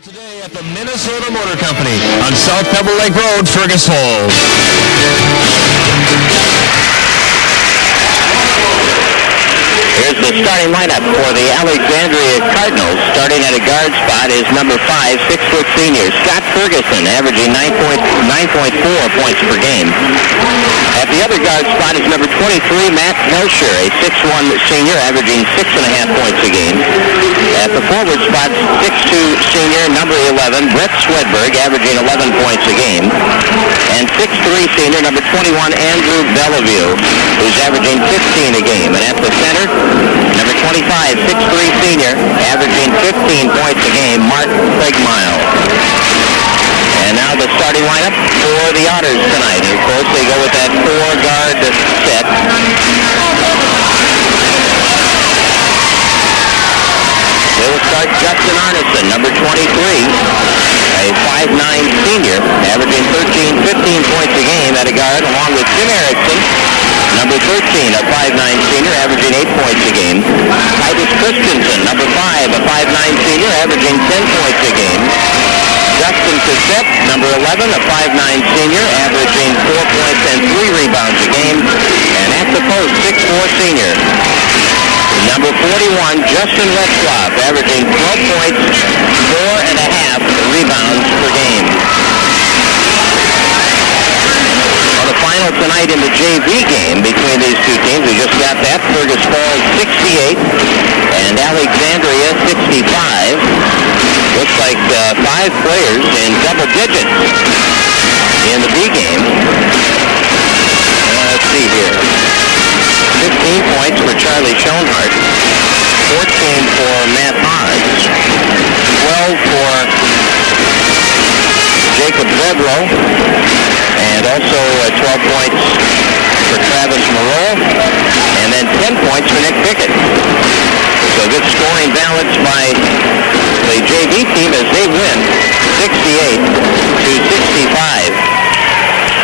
Today at the Minnesota Motor Company on South Pebble Lake Road, Fergus Falls. Here's the starting lineup for the Alexandria Cardinals. Starting at a guard spot is number 5, 6-foot senior Scott Ferguson, averaging 9.4 points per game. At the other guard spot is number 23, Matt Helsher, a 6'1 senior, averaging 6.5 points a game. At the forward spot, 6'2 senior, number 11, Brett Swedberg, averaging 11 points a game. And 6'3 senior, number 21, Andrew Bellevue, who's averaging 15 a game. And at the center, number 25, 6'3 senior, averaging 15 points a game, Mark Craigmile. And now the starting lineup for the Otters tonight. And of course, they go with that 4-guard set. They will start Justin Arneson, number 23, a 5'9 senior, averaging 15 points a game at a guard, along with Tim Erickson, number 13, a 5'9 senior, averaging 8 points a game. Titus Christensen, number 5, a 5'9 senior, averaging 10 points a game. Justin Cassette, number 11, a 5'9 senior, averaging 4 points and 3 rebounds a game. And at the post, 6'4 senior, number 41, Justin Retzlaff, averaging 12 points, 4.5 rebounds per game. Well, the final tonight in the JV game between these two teams, we just got that. Fergus Falls 68 and Alexandria 65. Looks like 5 players in double digits in the B game. Let's see here. 15 points for Charlie Schoenhart, 14 for Matt Hodge, 12 for Jacob Zebro, and also 12 points for Travis Moreau, and then 10 points for Nick Pickett. So good scoring balance by the JV team as they win 68-65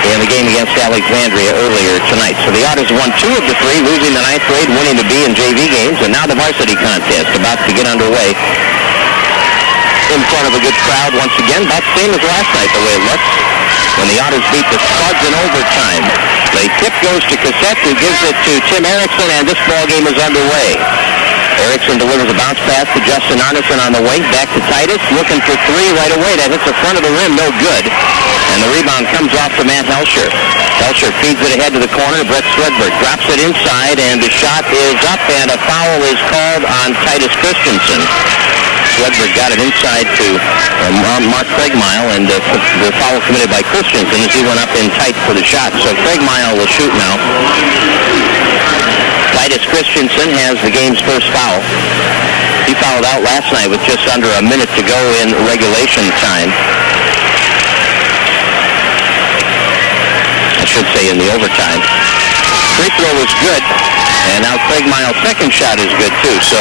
in the game against Alexandria earlier tonight. So the Otters won 2 of the 3, losing the 9th grade, winning the B and JV games, and now the varsity contest about to get underway in front of a good crowd once again. About the same as last night, the way it looks, when the Otters beat the Spuds in overtime. The tip goes to Cassette, who gives it to Tim Erickson, and this ball game is underway. Erickson delivers a bounce pass to Justin Arneson on the wing. Back to Titus, looking for 3 right away. That hits the front of the rim, no good. And the rebound comes off to Matt Helsher. Helsher feeds it ahead to the corner. Brett Swedberg drops it inside, and the shot is up, and a foul is called on Titus Christensen. Swedberg got it inside to Mark Craigmile, and the foul committed by Christensen as he went up in tight for the shot. So Craigmile will shoot now. Titus Christensen has the game's first foul. He fouled out last night with just under a minute to go in regulation time. I should say in the overtime. Free throw was good, and now Craigmile's second shot is good too. So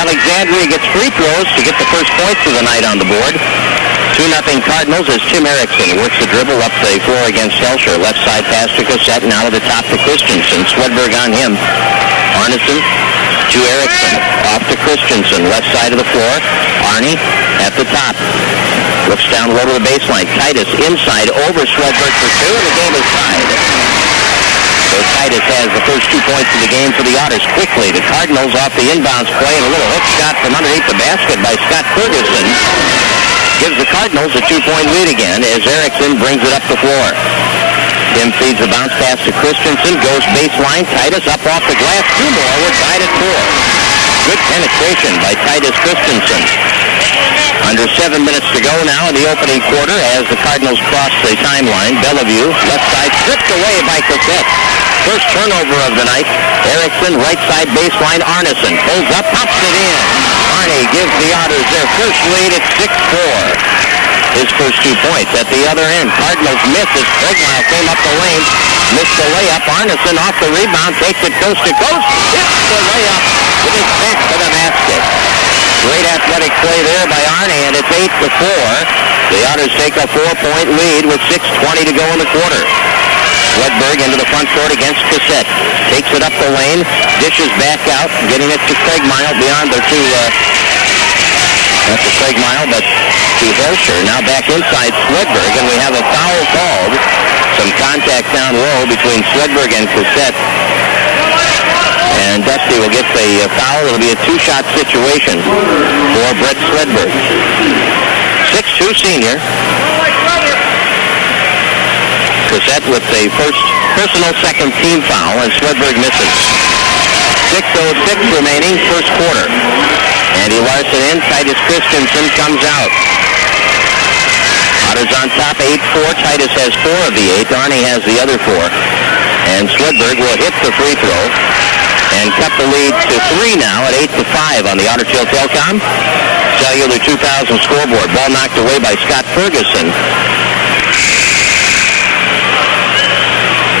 Alexandria gets free throws to get the first points of the night on the board. 2-0 Cardinals as Tim Erickson works the dribble up the floor against Helsher. Left side pass to Cassette, now to the top to Christensen. Swedberg on him. Arneson to Erickson. Off to Christensen. Left side of the floor. Arnie at the top. Looks down low to the baseline. Titus inside over Swedberg for 2, and the game is tied. So Titus has the first 2 points of the game for the Otters. Quickly, the Cardinals off the inbounds play, and a little hook shot from underneath the basket by Scott Ferguson gives the Cardinals a 2-point lead again as Erickson brings it up the floor. Tim feeds the bounce pass to Christensen, goes baseline. Titus up off the glass, 2 more. We're tied at 4. Good penetration by Titus Christensen. Under 7 minutes to go now in the opening quarter as the Cardinals cross the timeline. Bellevue, left side, stripped away by Cassette. First turnover of the night. Erickson, right side baseline. Arneson pulls up, pops it in. Arnie gives the Otters their first lead at 6-4. His first 2 points. At the other end, Cardinals miss as Craigmile came up the lane. Missed the layup. Arneson off the rebound, takes it coast to coast. Hits the layup with his back to the basket. Great athletic play there by Arnie, and it's 8-4. The Otters take a 4-point lead with 6:20 to go in the quarter. Swedberg into the front court against Cassette. Takes it up the lane, dishes back out, getting it to Craigmile beyond the two. That's to Craigmile, but to Helsher. Now back inside Swedberg, and we have a foul called. Some contact down low between Swedberg and Cassette. And Dusty will get the foul. It'll be a two-shot situation for Brett Swedberg. 6'2" senior. Cassette with the first personal second team foul, and Swedberg misses. 6:06 remaining, first quarter. Andy Larson in, Titus Christensen comes out. Otters on top, 8-4. Titus has 4 of the 8. Arnie has the other 4. And Swedberg will hit the free throw and cut the lead to 3 now at 8-5 on the Otter Tail Telecom Cellular 2000 scoreboard. Ball knocked away by Scott Ferguson.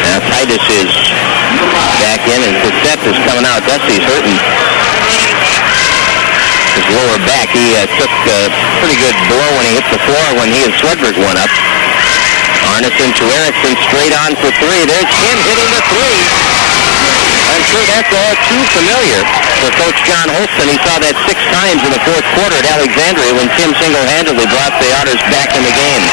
Now Titus is back in, and Cassette is coming out. Dusty's hurting his lower back. He took a pretty good blow when he hit the floor when he and Swedberg went up. Arneson to Erickson, straight on for 3. There's Tim hitting the 3. I'm sure that's all too familiar for Coach John Holston. He saw that 6 times in the fourth quarter at Alexandria when Tim single-handedly brought the Otters back in the game.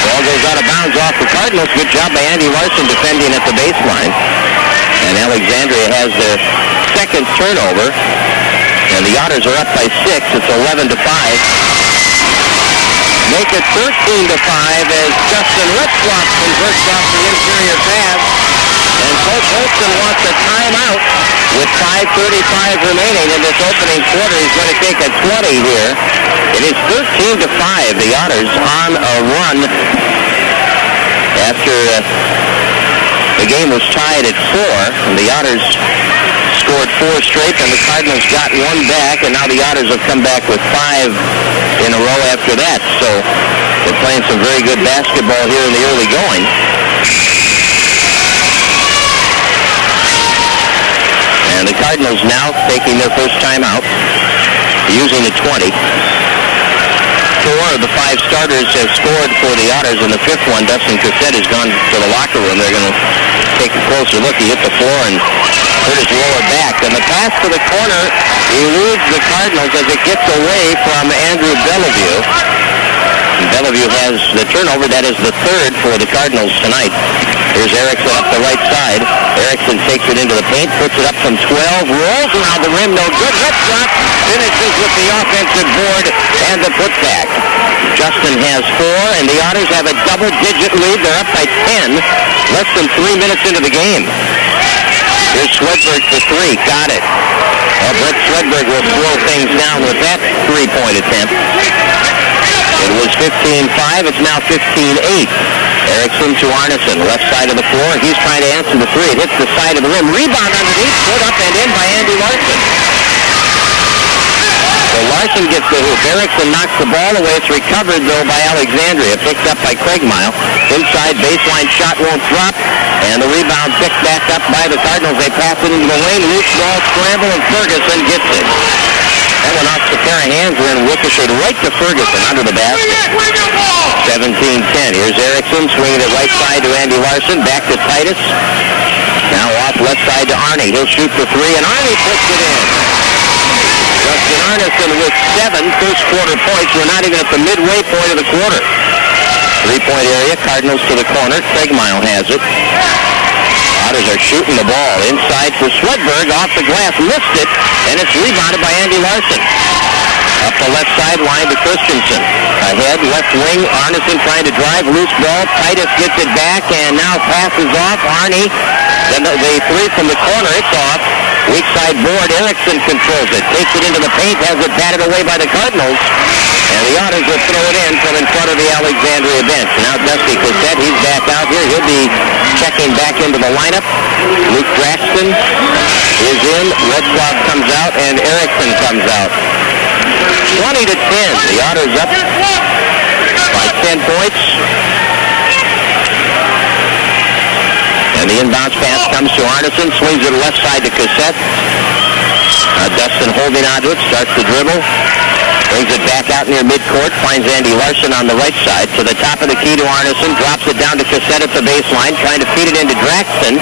Ball goes out of bounds off the Cardinals. Good job by Andy Larson defending at the baseline. And Alexandria has their second turnover. And the Otters are up by 6. It's 11-5. Make it 13-5 as Justin Retzlaff converts off the interior pass. And Coach Holston wants a timeout with 5:35 remaining in this opening quarter. He's going to take a 20 here. It is 13-5. The Otters on a run after the game was tied at 4. And the Otters scored 4 straight, and the Cardinals got 1 back, and now the Otters have come back with 5 in a row after that. So they're playing some very good basketball here in the early going. And the Cardinals now taking their first timeout, using the 20. 4 of the 5 starters have scored for the Otters. In the 5th one, Dustin Cassette has gone to the locker room. They're going to take a closer look. He hit the floor and hurt his lower back. And the pass to the corner eludes the Cardinals as it gets away from Andrew Bellevue. And Bellevue has the turnover. That is the 3rd for the Cardinals tonight. Here's Erickson up the right side. Erickson takes it into the paint, puts it up from 12, rolls around the rim, no good. Retzlaff finishes with the offensive board and the putback. Justin has 4, and the Otters have a double-digit lead. They're up by 10, less than 3 minutes into the game. Here's Swedberg for 3, got it. Well, Brett Swedberg will slow things down with that 3-point attempt. It was 15-5, it's now 15-8. Erickson to Arneson, left side of the floor. He's trying to answer the 3. It hits the side of the rim. Rebound underneath, put up and in by Andy Larson. So Larson gets the hoop. Erickson knocks the ball away. It's recovered, though, by Alexandria. Picked up by Craigmile. Inside baseline shot won't drop. And the rebound picked back up by the Cardinals. They pass it into the lane. Loose ball, scramble, and Ferguson gets it. That went off the pair of hands and then ricocheted right to Ferguson under the basket. 17-10. Here's Erickson swinging it right side to Andy Larson. Back to Titus. Now off left side to Arnie. He'll shoot for 3, and Arnie puts it in. Justin Arneson with 7 first quarter points. We're not even at the midway point of the quarter. 3-point area. Cardinals to the corner. Craigmile has it. Otters are shooting the ball inside for Swedberg, off the glass, missed it, and it's rebounded by Andy Larson. Up the left sideline to Christensen. Ahead, left wing, Arneson trying to drive, loose ball. Titus gets it back and now passes off. Arnie, then the 3 from the corner, it's off. Weak side board, Erickson controls it, takes it into the paint, has it batted away by the Cardinals. And the Otters will throw it in from in front of the Alexandria bench. Now Dusty Cassette, he's back out here. He'll be checking back into the lineup. Luke Braxton is in. Retzlaff comes out, and Erickson comes out. 20-10. The Otters up by 10 points. And the inbounds pass comes to Arneson. Swings it left side to Cassette. Dustin holding onto it. Starts to dribble. Brings it back out near midcourt, finds Andy Larson on the right side. To the top of the key to Arneson, drops it down to Cassette at the baseline, trying to feed it into Braxton.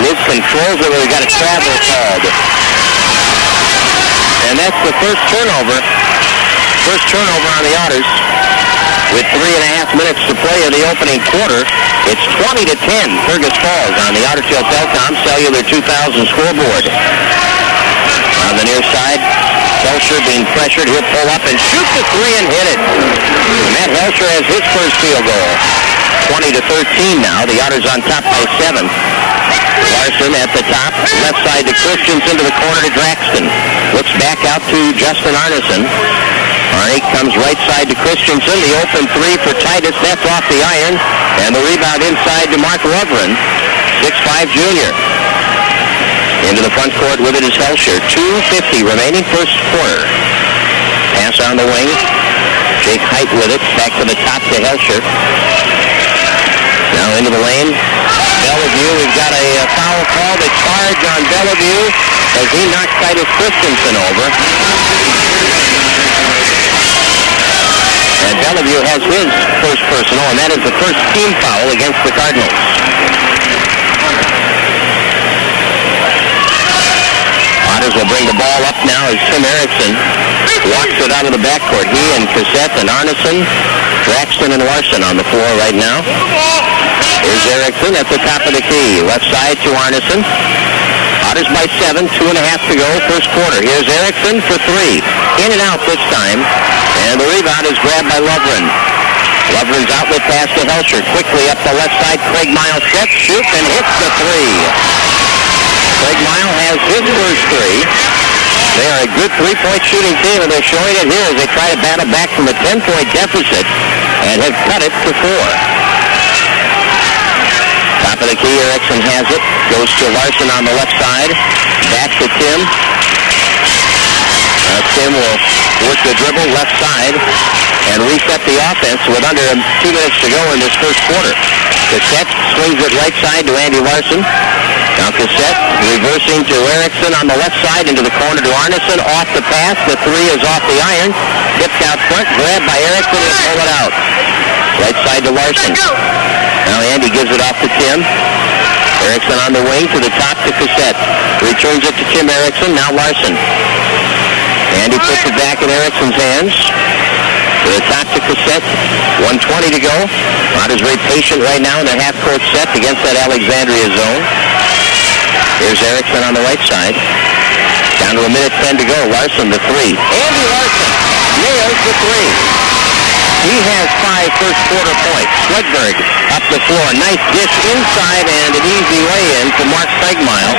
Liz controls it, we got a travel called. And that's the first turnover first turnover on the Otters. With 3.5 minutes to play in the opening quarter, it's 20-10. Fergus Falls on the Ottertail Telcom Cellular 2000 scoreboard. On the near side, Helsher being pressured. He'll pull up and shoot the three and hit it. Matt Helsher has his first field goal. 20-13 now. The Otters on top by 7. Larson at the top. Left side to Christians into the corner to Draxton. Looks back out to Justin Arneson. Arnie comes right side to Christensen. The open three for Titus. That's off the iron. And the rebound inside to Mark Lovren, 6'5 junior. Into the front court with it is Helsher. 2:50 remaining first quarter. Pass on the wing. Jake Height with it. Back to the top to Helsher. Now into the lane. Bellevue, we've got a foul call. The charge on Bellevue as he knocks Titus Christensen over. And Bellevue has his first personal, and that is the first team foul against the Cardinals. Otters will bring the ball up now as Tim Erickson walks it out of the backcourt. He and Cassette and Arneson, Draxton and Larson on the floor right now. Here's Erickson at the top of the key. Left side to Arneson. Otters by 7, 2.5 to go, first quarter. Here's Erickson for 3. In and out this time. And the rebound is grabbed by Lovren. Lovren's outlet pass to Helsher. Quickly up the left side. Craig Miles sets, shoots, and hits the 3. Craig Miles has his first 3. They are a good three-point shooting team, and they're showing it here as they try to battle back from a 10-point deficit and have cut it to 4. Top of the key, Erickson has it. Goes to Larson on the left side. Back to Tim. Tim will work the dribble left side and reset the offense with under 2 minutes to go in this first quarter. Cassette swings it right side to Andy Larson. Now Cassette reversing to Erickson on the left side into the corner to Arneson. Off the pass. The 3 is off the iron. Dipped out front. Grabbed by Erickson and pull it out. Right side to Larson. Now Andy gives it off to Tim. Erickson on the wing to the top to Cassette. Returns it to Tim Erickson. Now Larson. Andy puts it back in Erickson's hands. To the top to Cassette. 1:20 to go. Otters very patient right now in the half-court set against that Alexandria zone. Here's Erickson on the right side. Down to 1:10 to go. Larson the 3. Andy Larson nails the 3. He has 5 first quarter points. Swedberg up the floor. Nice dish inside and an easy lay-in to Mark Stegmile,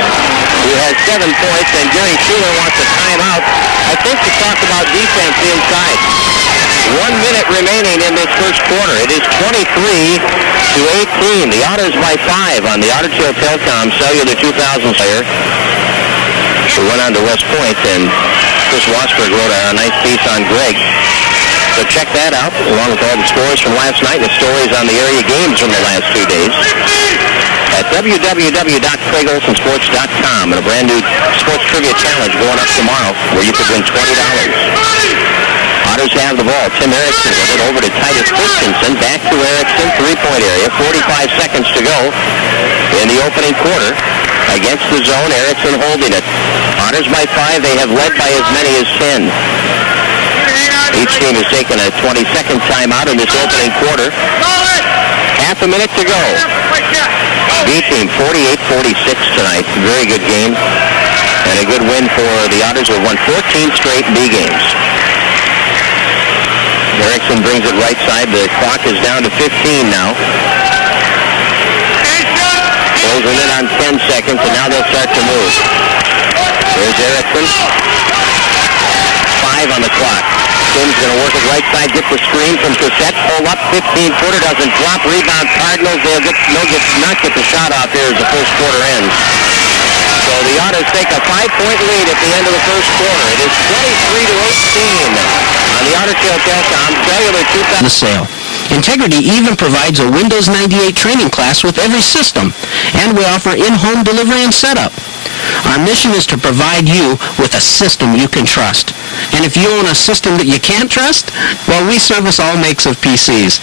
who has 7 points, and Gary Schuler wants a timeout, I think, to talk about defense inside. 1 minute remaining in this first quarter. It is 23-18. The Otters by 5 on the Ottertail Telcom Cellular 2000 player. We went on to West Point, and Chris Wasberg wrote a nice piece on Greg. So check that out, along with all the scores from last night and the stories on the area games from the last 2 days at www.craigolsonsports.com, and a brand new sports trivia challenge going up tomorrow where you could win $20. Otters have the ball. Tim Erickson with it over to Titus Christensen. Back to Erickson, three-point area. 45 seconds to go in the opening quarter. Against the zone, Erickson holding it. Otters by 5. They have led by as many as 10. Each team has taken a 20-second timeout in this opening quarter. Half a minute to go. B team 48-46 tonight. Very good game. And a good win for the Otters, who have won 14 straight B games. Erickson brings it right side. The clock is down to 15 now. Closing in on 10 seconds, and now they'll start to move. There's Erickson. 5 on the clock. Tim's going to work it right side, get the screen from Cassette, pull up, 15-footer, doesn't drop, rebound Cardinals. They'll not get the shot off here as the first quarter ends. So the Otters take a 5-point lead at the end of the first quarter. It is 23-18 on the Ottertail Telcom Cellular 2000. The sale. Integrity even provides a Windows 98 training class with every system, and we offer in-home delivery and setup. Our mission is to provide you with a system you can trust. And if you own a system that you can't trust, well, we service all makes of PCs.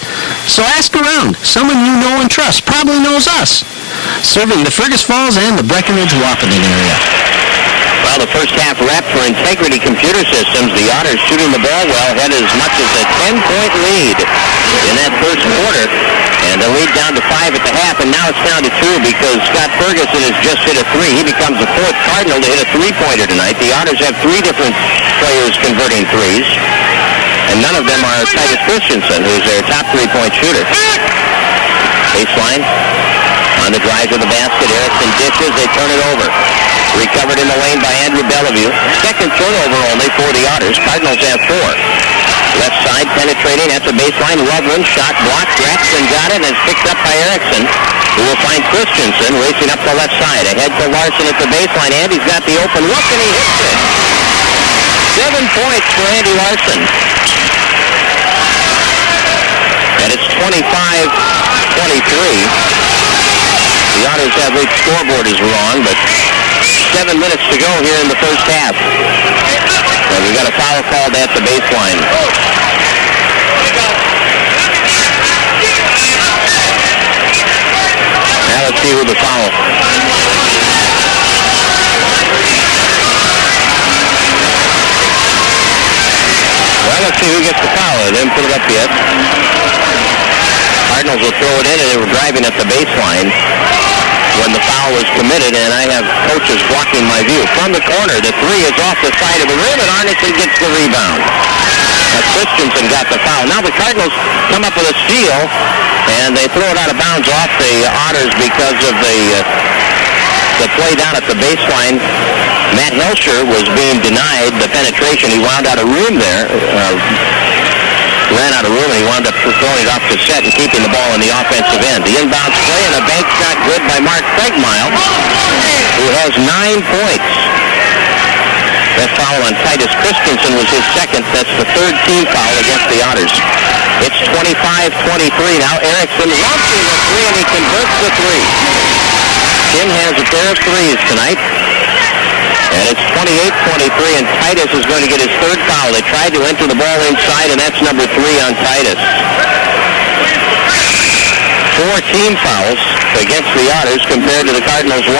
So ask around. Someone you know and trust probably knows us. Serving the Fergus Falls and the Breckenridge-Wapaton area. Well, the first half wrapped for Integrity Computer Systems. The Otters shooting the ball well, had as much as a 10-point lead in that first quarter. And the lead down to 5 at the half, and now it's down to 2 because Scott Ferguson has just hit a 3. He becomes the fourth Cardinal to hit a three-pointer tonight. The Otters have 3 different players converting threes, and none of them are Titus Christensen, who's their top three-point shooter. Baseline on the drive to the basket. Erickson dishes. They turn it over. Recovered in the lane by Andrew Bellevue. Second turnover only for the Otters. Cardinals have 4. Left side penetrating at the baseline. Loveland shot blocked. Gratson got it and it's picked up by Erickson, who will find Christensen racing up the left side. Ahead to Larson at the baseline. Andy's got the open look and he hits it. 7 points for Andy Larson. And it's 25-23. The Otters have reached scoreboard is wrong, but 7 minutes to go here in the first half. And we got a foul called at the baseline. Now let's see who the foul. Well, let's see who gets the foul. They didn't put it up yet. Cardinals will throw it in, and they were driving at the baseline when the foul was committed, and I have coaches blocking my view. From the corner, the 3 is off the side of the rim, and Arneson gets the rebound. Christensen got the foul. Now the Cardinals come up with a steal, and they throw it out of bounds off the Otters because of the play down at the baseline. Matt Helscher was being denied the penetration. He wound out of room there. Ran out of room, and he wound up throwing it off the set and keeping the ball in the offensive end. The inbounds play, and a bank shot good by Mark Craigmile, who has 9 points. That foul on Titus Christensen was his second. That's the third team foul against the Otters. It's 25-23 now. Erickson launching the 3, and he converts the 3. Tim has a pair of threes tonight. And it's 28-23, and Titus is going to get his third foul. They tried to enter the ball inside, and that's number 3 on Titus. 4 team fouls against the Otters compared to the Cardinals' 1.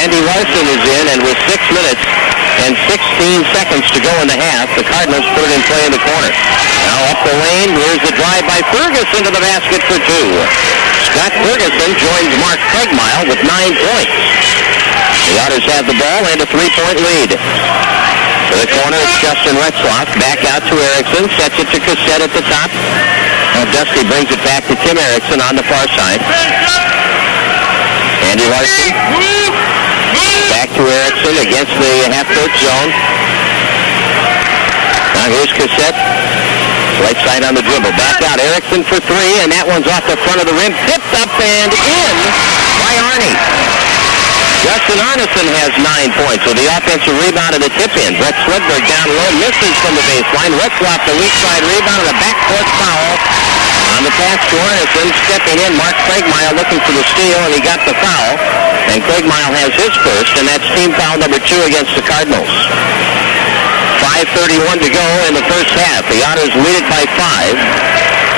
Andy Larson is in, and with 6 minutes and 16 seconds to go in the half, the Cardinals put it in play in the corner. Now up the lane, here's the drive by Fergus into the basket for 2. Scott Ferguson joins Mark Craigmile with 9 points. The Otters have the ball and a 3-point lead. To the corner, it's Justin Retzlaff. Back out to Erickson. Sets it to Cassette at the top. Now Dusty brings it back to Tim Erickson on the far side. Andy Larson. Back to Erickson against the half-court zone. Now here's Cassette. Right side on the dribble. Back out. Erickson for 3, and that one's off the front of the rim. Tipped up and in by Arnie. Justin Arneson has 9 points, so the offensive rebound and the tip-in. Brett Swedberg down low, misses from the baseline. Retzlaff, the weak side rebound, and a backcourt foul on the pass to Arneson. Stepping in, Mark Craigmile looking for the steal, and he got the foul. And Craigmile has his first, and that's team foul number 2 against the Cardinals. 5:31 to go in the first half. The Otters lead it by 5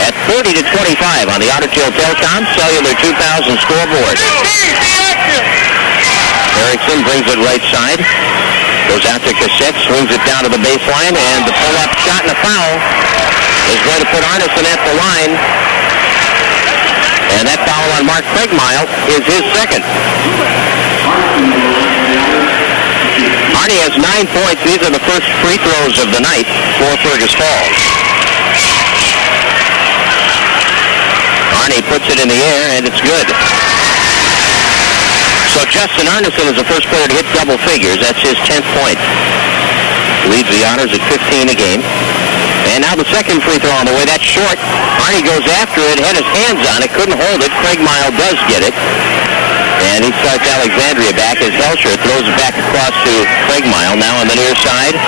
at 30-25 on the Otter Tail Telecom Cellular 2000 scoreboard. Erickson brings it right side. Goes out to Cassette, swings it down to the baseline, and the pull-up shot and a foul is going to put Arneson at the line. And that foul on Mark Craigmile is his second. Arnie has 9 points. These are the first free throws of the night for Fergus Falls. Arnie puts it in the air, and it's good. So Justin Arneson is the first player to hit double figures. That's his 10th point. Leads the Otters at 15 a game. And now the second free throw on the way. That's short. Arnie goes after it, had his hands on it, couldn't hold it. Craigmile does get it. And he starts Alexandria back as Helscher throws it back across to Craigmile. Now on the near side.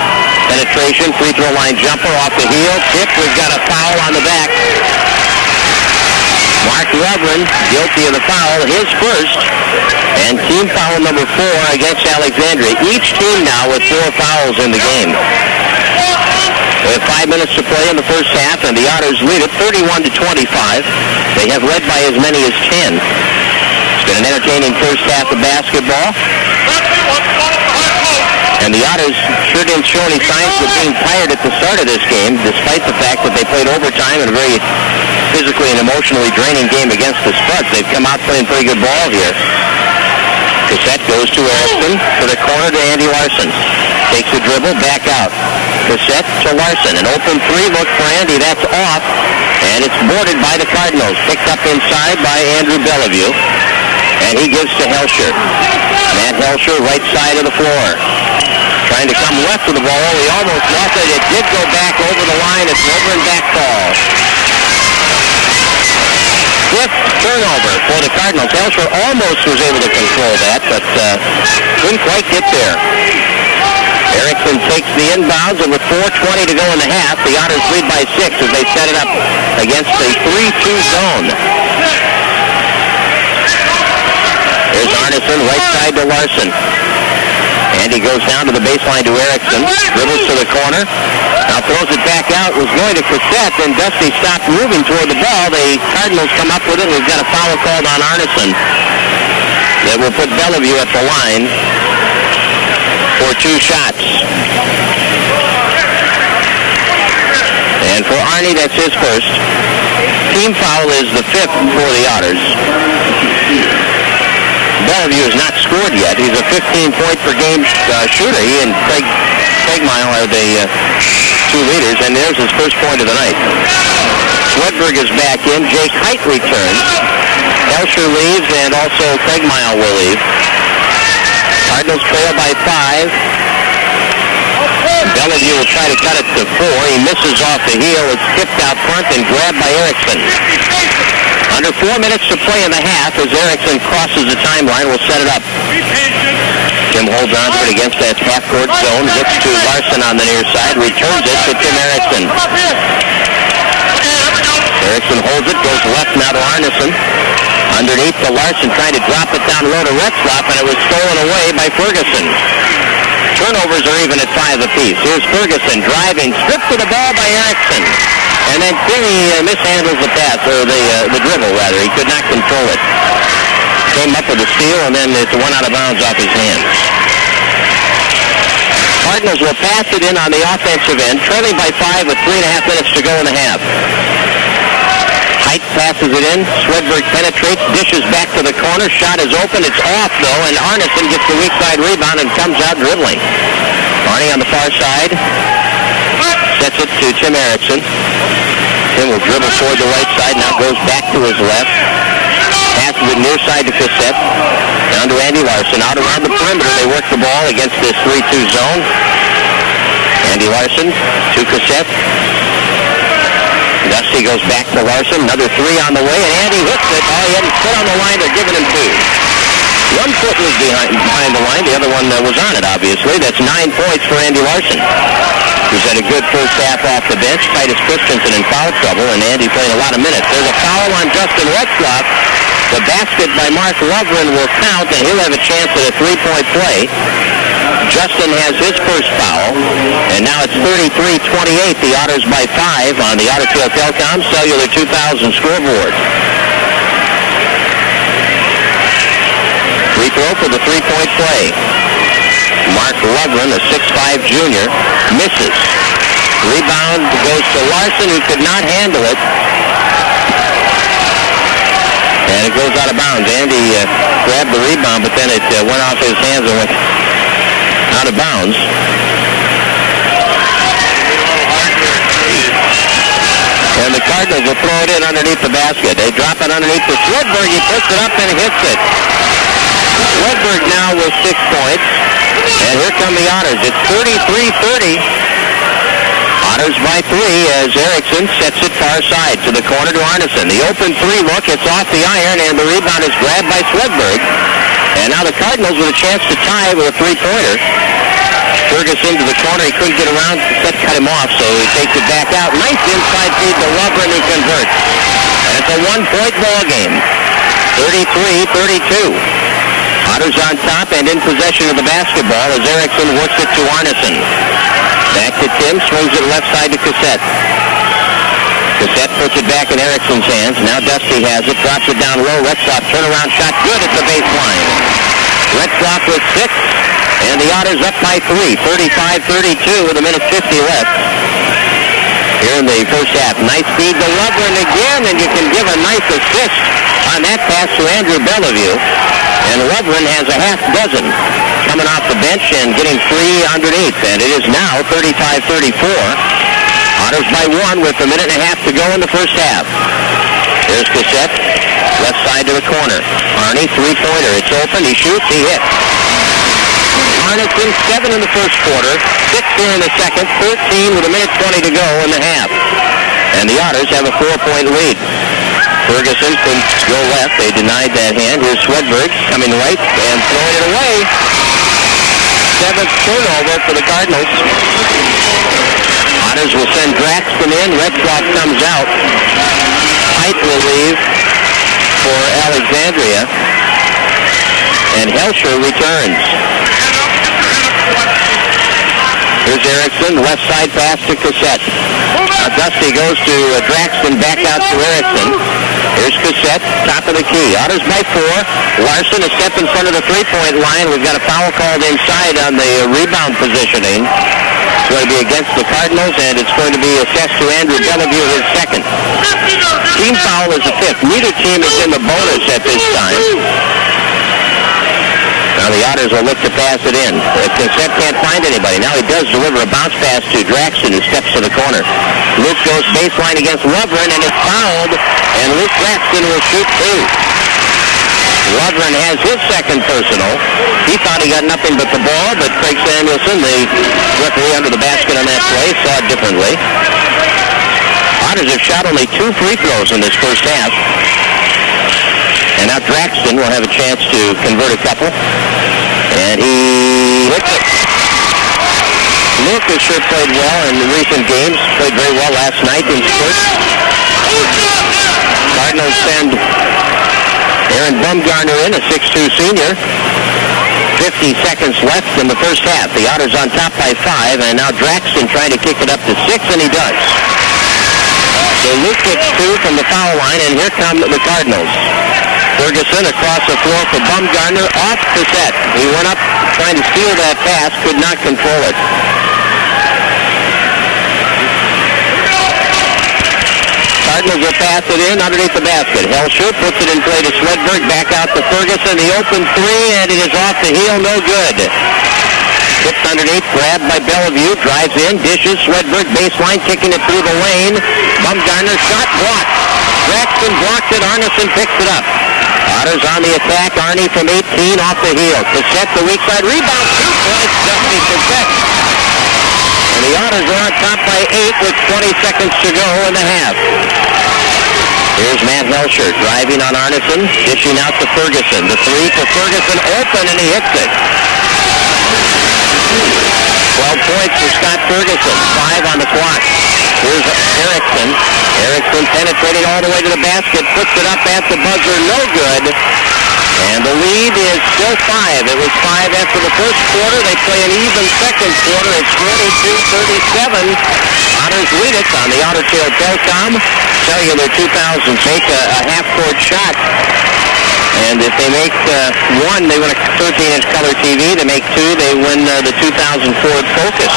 Penetration, free throw line jumper off the heel. Tip, we've got a foul on the back. Mark Loveland, guilty of the foul, his first. And team foul number 4 against Alexandria. Each team now with 4 fouls in the game. We have 5 minutes to play in the first half, and the Otters lead it 31-25. They have led by as many as 10. It's been an entertaining first half of basketball. And the Otters sure didn't show any signs of being tired at the start of this game, despite the fact that they played overtime in a very physically and emotionally draining game against the Spuds. They've come out playing pretty good ball here. Cassette goes to Erickson, to the corner to Andy Larson. Takes a dribble, back out. Cassette to Larson. An open three look for Andy. That's off. And it's boarded by the Cardinals. Picked up inside by Andrew Bellevue. And he gives to Helsher. Matt Helsher, right side of the floor. Trying to come left of the ball. He almost lost it. It did go back over the line. It's over and back ball. Fifth turnover for the Cardinals. Helsher almost was able to control that, but couldn't quite get there. Erickson takes the inbounds, and with 4:20 to go in the half, the Otters lead by 6 as they set it up against a 3-2 zone. There's Arneson, right side to Larson. Andy goes down to the baseline to Erickson, dribbles to the corner, now throws it back out, was going to Cassette, then Dusty stopped moving toward the ball. The Cardinals come up with it, and we've got a foul called on Arneson that will put Bellevue at the line for 2 shots. And for Arnie, that's his first. Team foul is the 5th for the Otters. Bellevue has not scored yet. He's a 15-point-per-game shooter. He and Craig Mile are the 2 leaders, and there's his first point of the night. Swedberg is back in. Jake Height returns. Helsher leaves, and also Craig Mile will leave. Cardinals trail by 5. Bellevue will try to cut it to 4. He misses off the heel. It's tipped out front and grabbed by Erickson. Under 4 minutes to play in the half as Erickson crosses the timeline. We'll set it up. Tim holds on to it against that half-court zone. Gets to Larson on the near side. Returns it to Tim Erickson. Erickson holds it. Goes left now to Arneson. Underneath to Larson, trying to drop it down low to Retzlaff, and it was stolen away by Ferguson. Turnovers are even at 5 apiece. Here's Ferguson driving, stripped to the ball by Erickson. And then Finney mishandles the pass, or the dribble, rather. He could not control it. Came up with a steal, and then it went out of bounds off his hands. Cardinals will pass it in on the offensive end, trailing by 5 with 3.5 minutes to go in the half. Height passes it in. Swedberg penetrates, dishes back to the corner. Shot is open. It's off, though, and Arneson gets the weak side rebound and comes out dribbling. Arnie on the far side. Sets it to Tim Erickson. Tim will dribble toward the right side. Now goes back to his left. Passes it near side to Cassette. Down to Andy Larson. Out around the perimeter. They work the ball against this 3-2 zone. Andy Larson to Cassette. Dusty goes back to Larson. Another 3 on the way, and Andy hits it. Oh, he had his foot on the line. They're giving him 2. One foot was behind the line. The other one was on it, obviously. That's 9 points for Andy Larson. He's had a good first half off the bench. Titus Christensen in foul trouble, and Andy playing a lot of minutes. There's a foul on Justin Retzlaff. The basket by Mark Lovren will count, and he'll have a chance at a 3-point play. Justin has his first foul, and now it's 33-28. The Otters by 5 on the Otter Tail Telecom Cellular 2000 scoreboard. Free throw for the 3-point play. Mark Lovren, a 6'5 junior, misses. Rebound goes to Larson, who could not handle it. And it goes out of bounds. Andy grabbed the rebound, but then it went off his hands and went out of bounds. And the Cardinals will throw it in underneath the basket. They drop it underneath the Swedberg. He puts it up and hits it. Swedberg now with 6 points. And here come the Otters. It's 33-30. Otters by 3 as Erickson sets it far side to the corner to Arneson. The open 3 look, it's off the iron, and the rebound is grabbed by Swedberg. And now the Cardinals with a chance to tie with a 3-pointer. Fergus into the corner. He couldn't get around. Set cut him off, so he takes it back out. Nice inside feed to Lovren, who converts. And it's a 1-point ball game. 33-32. Otters on top and in possession of the basketball as Erickson works it to Arneson. Back to Tim, swings it left side to Cassette. Cassette puts it back in Erickson's hands. Now Dusty has it, drops it down low. Retzlaff turnaround shot, good at the baseline. Retzlaff with 6, And the Otters up by 3, 35-32 with a minute 50 left. Here in the first half. Nice feed to Lovren again, and you can give a nice assist on that pass to Andrew Bellevue. And Lovren has a half dozen coming off the bench and getting 3 underneath. And it is now 35-34. Otters by 1 with a minute and a half to go in the first half. Here's Cassette, left side to the corner. Arnie, three-pointer. It's open. He shoots. He hits. Arneson, 7 in the first quarter, 6 here in the second, 13 with a minute 20 to go in the half. And the Otters have a 4-point lead. Ferguson can go left. They denied that hand. Here's Swedberg coming right and throwing it away. 7th turnover for the Cardinals. Otters will send Draxton in. Retzlaff comes out. Height will leave for Alexandria. And Helsher returns. Here's Erickson, left side pass to Cassette. Dusty goes to Draxton, back out to Erickson. Here's Cassette, top of the key. Otters by 4. Larson a step in front of the three-point line. We've got a foul called inside on the rebound positioning. It's going to be against the Cardinals, and it's going to be assessed to Andrew Bellevue, his second. Team foul is the 5th. Neither team is in the bonus at this time. Now the Otters will look to pass it in. Cassette can't find anybody. Now he does deliver a bounce pass to Draxton, who steps to the corner. Luke goes baseline against Lovren, and is fouled, and Luke Draxton will shoot 2. Lovren has his second personal. He thought he got nothing but the ball, but Craig Samuelson, the referee under the basket on that play, saw it differently. Otters have shot only 2 free throws in this first half. And now Draxton will have a chance to convert a couple. And he hits it. Luke has sure played well in the recent games. Played very well last night in spurts. Cardinals send Aaron Bumgarner in, a 6'2 senior. 50 seconds left in the first half. The Otters on top by 5, and now Draxton trying to kick it up to 6, and he does. So Luke gets 2 from the foul line, and here come the Cardinals. Ferguson across the floor for Bumgarner, off Cassette. He went up trying to steal that pass, could not control it. Cardinals will pass it in underneath the basket. Helsher puts it in play to Swedberg, back out to Ferguson. The open 3, and it is off the heel, no good. Tipped underneath, grabbed by Bellevue, drives in, dishes, Swedberg baseline, kicking it through the lane. Bumgarner shot blocked. Draxton blocked it, Arneson picks it up. Otters on the attack, Arnie from 18 off the heel. Cassette, the weak side rebound, 2 points, Dusty Cassette. And the Otters are on top by 8 with 20 seconds to go in the half. Here's Matt Helsher driving on Arneson, dishing out to Ferguson. The 3 for Ferguson, open, and he hits it. 12 points for Scott Ferguson, 5 on the clock. Here's Erickson. Erickson penetrating all the way to the basket, puts it up at the buzzer, no good. And the lead is still 5. It was 5 after the first quarter. They play an even second quarter. It's 42-37. Otters lead it on the Otter Tail Telcom. Cellular 2000 take a half-court shot. And if they make 1, they win a 13-inch color TV. They make 2, they win the 2000 Ford Focus.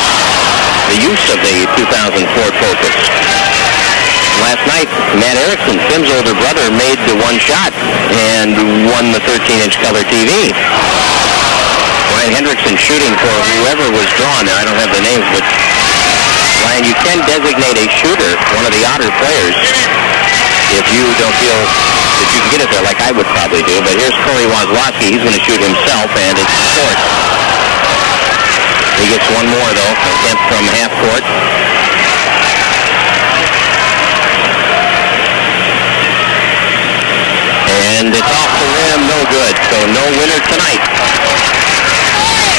The use of the 2000 Ford Focus. Last night, Matt Erickson, Tim's older brother, made the 1 shot and won the 13-inch color TV. Ryan Hendrickson shooting for whoever was drawn there. I don't have the names, but Ryan, you can designate a shooter, one of the Otter players, if you don't feel that you can get it there like I would probably do. But here's Corey Wozlowski. He's going to shoot himself, and it's short. He gets 1 more, though, attempt from half court. And it's off the rim, no good. So no winner tonight.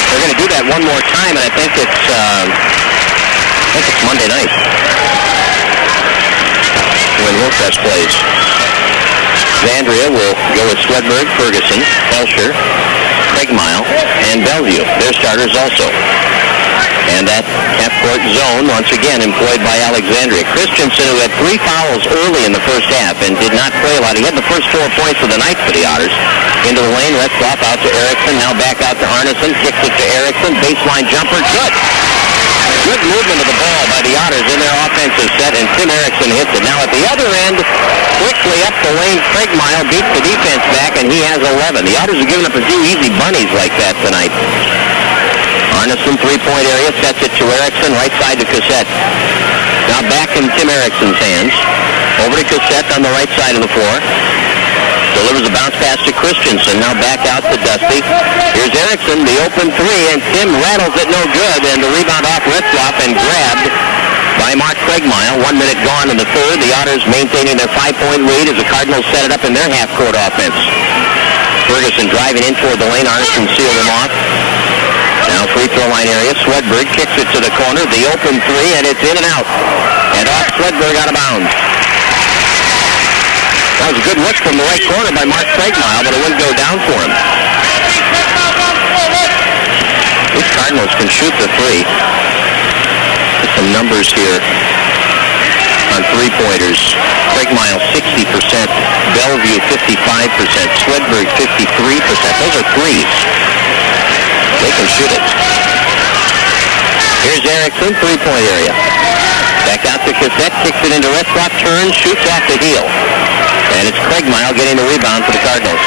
They're going to do that 1 more time, and I think it's Monday night when Wilkes plays. Alexandria will go with Swedberg, Ferguson, Helsher, Craigmile, and Bellevue. Their starters also. And that half-court zone, once again, employed by Alexandria. Christensen, who had 3 fouls early in the first half and did not play a lot. He had the first 4 points of the night for the Otters. Into the lane, Retzlaff out to Erickson. Now back out to Arneson. Kicks it to Erickson. Baseline jumper. Good. Good movement of the ball by the Otters in their offensive set, and Tim Erickson hits it. Now at the other end, quickly up the lane, Craig Mile beats the defense back, and he has 11. The Otters are giving up a few easy bunnies like that tonight. Arneson, three-point area, sets it to Erickson, right side to Cassette. Now back in Tim Erickson's hands. Over to Cassette on the right side of the floor. Delivers a bounce pass to Christensen. Now back out to Dusty. Here's Erickson, the open 3, and Tim rattles it no good, and the rebound off Retzlaff and grabbed by Mark Craigmile. 1 minute gone in the third. The Otters maintaining their 5-point lead as the Cardinals set it up in their half-court offense. Ferguson driving in toward the lane. Arneson sealed him off. Now free throw line area. Swedberg kicks it to the corner. The open 3, and it's in and out. And off Swedberg out of bounds. That was a good look from the right corner by Mark Craigmile, but it wouldn't go down for him. These Cardinals can shoot the 3. There's some numbers here on three-pointers. Craigmile 60%, Bellevue 55%, Swedberg 53%. Those are threes. They can shoot it. Here's Erickson, three-point area. Back out to Cassette, kicks it into Retzlaff, turns, shoots off the heel. And it's Craigmile getting the rebound for the Cardinals.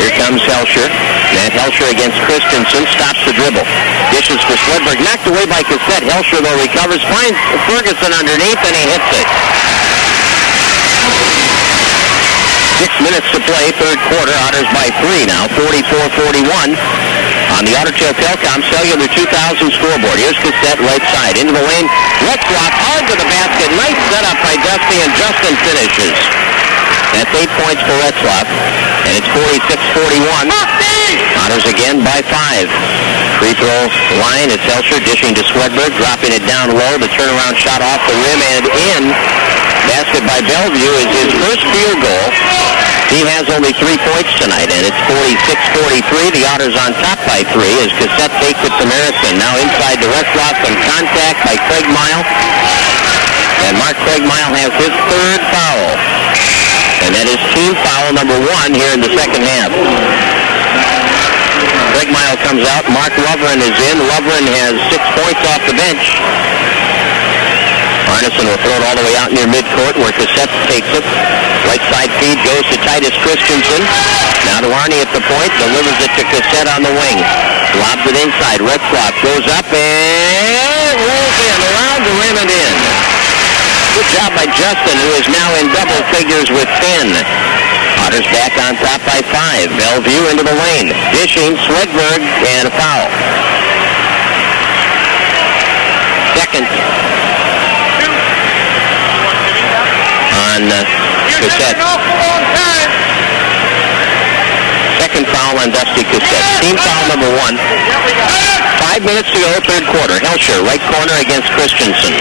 Here comes Helsher. Matt Helsher against Christensen, stops the dribble. Dishes for Swedberg, knocked away by Cassette. Helsher, though, recovers, finds Ferguson underneath, and he hits it. 6 minutes to play, third quarter. Otters by 3 now, 44-41. On the Otter Tail Telcom Cellular 2000 scoreboard. Here's Cassette, right side. Into the lane. Retzlaff hard to the basket. Nice setup by Dusty, and Justin finishes. That's 8 points for Retzlaff. And it's 46-41. Otters again by 5. Free throw line. It's Helsher dishing to Swedberg, dropping it down low. The turnaround shot off the rim and in. Basket by Bellevue is his first field goal. He has only 3 points tonight, and it's 46-43. The Otters on top by 3 as Cassette takes it from Erickson. Now inside to Retzlaff, some contact by Craigmile. And Mark Craigmile has his third foul. And that is team foul number 1 here in the second half. Craigmile comes out. Mark Lovren is in. Lovren has 6 points off the bench. Arneson will throw it all the way out near midcourt where Cassette takes it. Right side feed goes to Titus Christensen. Now to Arnie at the point. Delivers it to Cassette on the wing. Lobs it inside. Retzlaff goes up and rolls in. Around the rim and in. Good job by Justin, who is now in double figures with 10. Otters back on top by 5. Bellevue into the lane. Dishing, Swedberg, and a foul. Second on Cassette. Second foul on Dusty Cassette. Team foul number 1. 5 minutes to go, third quarter. Helsher, right corner against Christensen.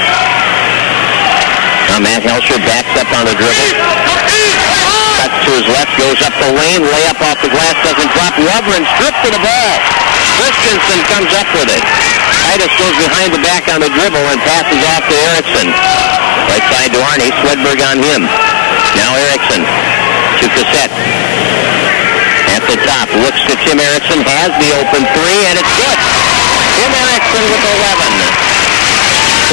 Now Matt Helsher backs up on the dribble. Cuts to his left, goes up the lane. Layup off the glass, doesn't drop. Lovren stripped to the ball. Christensen comes up with it. Titus goes behind the back on the dribble and passes off to Erickson. Right side to Arnie. Swedberg on him. Now Erickson to Cassette. At the top, looks to Tim Erickson. Has the open 3, and it's good. Tim Erickson with 11.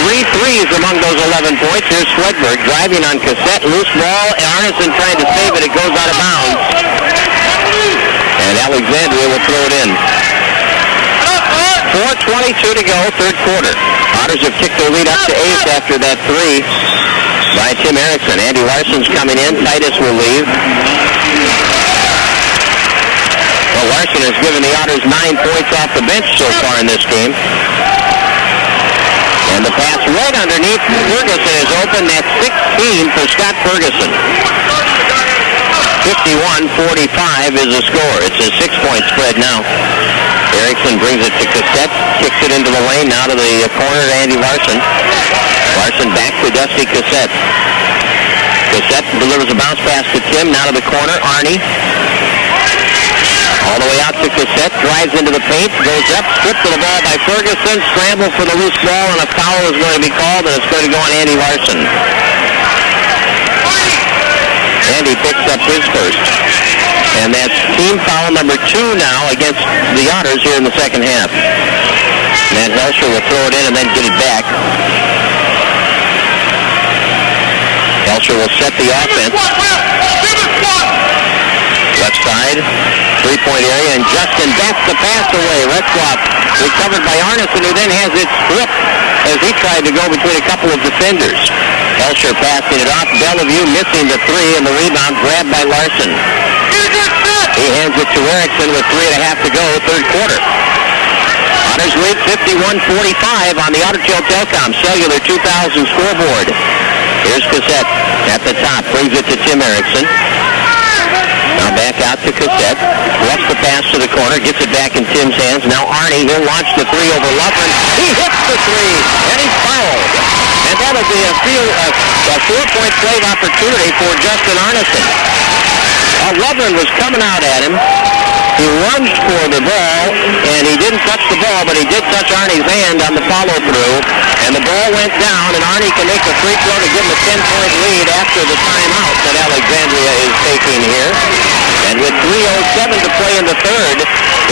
3 threes among those 11 points. Here's Swedberg driving on Cassette. Loose ball. Arneson trying to save it. It goes out of bounds. And Alexandria will throw it in. 4:22 to go, third quarter. Otters have kicked their lead up to 8 after that 3 by Tim Erickson. Andy Larson's coming in. Titus will leave. Well, Larson has given the Otters 9 points off the bench so far in this game. And the pass right underneath Ferguson is open. That's 16 for Scott Ferguson. 51-45 is the score. It's a 6-point spread now. Erickson brings it to Cassette, kicks it into the lane, now to the corner to Andy Larson. Larson back to Dusty Cassette. Cassette delivers a bounce pass to Tim, now to the corner. Arnie. All the way out to Cassette, drives into the paint, goes up, stripped of the ball by Ferguson, scramble for the loose ball, and a foul is going to be called, and it's going to go on Andy Larson. Andy picks up his first. And that's team foul number 2 now against the Otters here in the second half. Matt Helsher will throw it in and then get it back. Helsher will set the offense. Left side, three-point area, and Justin bats the pass away. Retzlaff recovered by Arneson, who then has it stripped as he tried to go between a couple of defenders. Helsher passing it off. Bellevue missing the three, and the rebound grabbed by Larson. He hands it to Erickson with 3.5 to go, third quarter. Otters lead 51-45 on the Otter Tail Telecom Cellular 2000 scoreboard. Here's Cassette at the top, brings it to Tim Erickson. Now back out to Cassette. Fluffs the pass to the corner, gets it back in Tim's hands. Now Arnie, he'll launch the three over Lovren. He hits the three, and he's fouled. And that'll be a 4-point play opportunity for Justin Arneson. Lovren was coming out at him. He lunged for the ball, and he didn't touch the ball, but he did touch Arnie's hand on the follow-through, and the ball went down, and Arnie can make the free throw to give him a 10-point lead after the timeout that Alexandria is taking here. And with 3:07 to play in the third,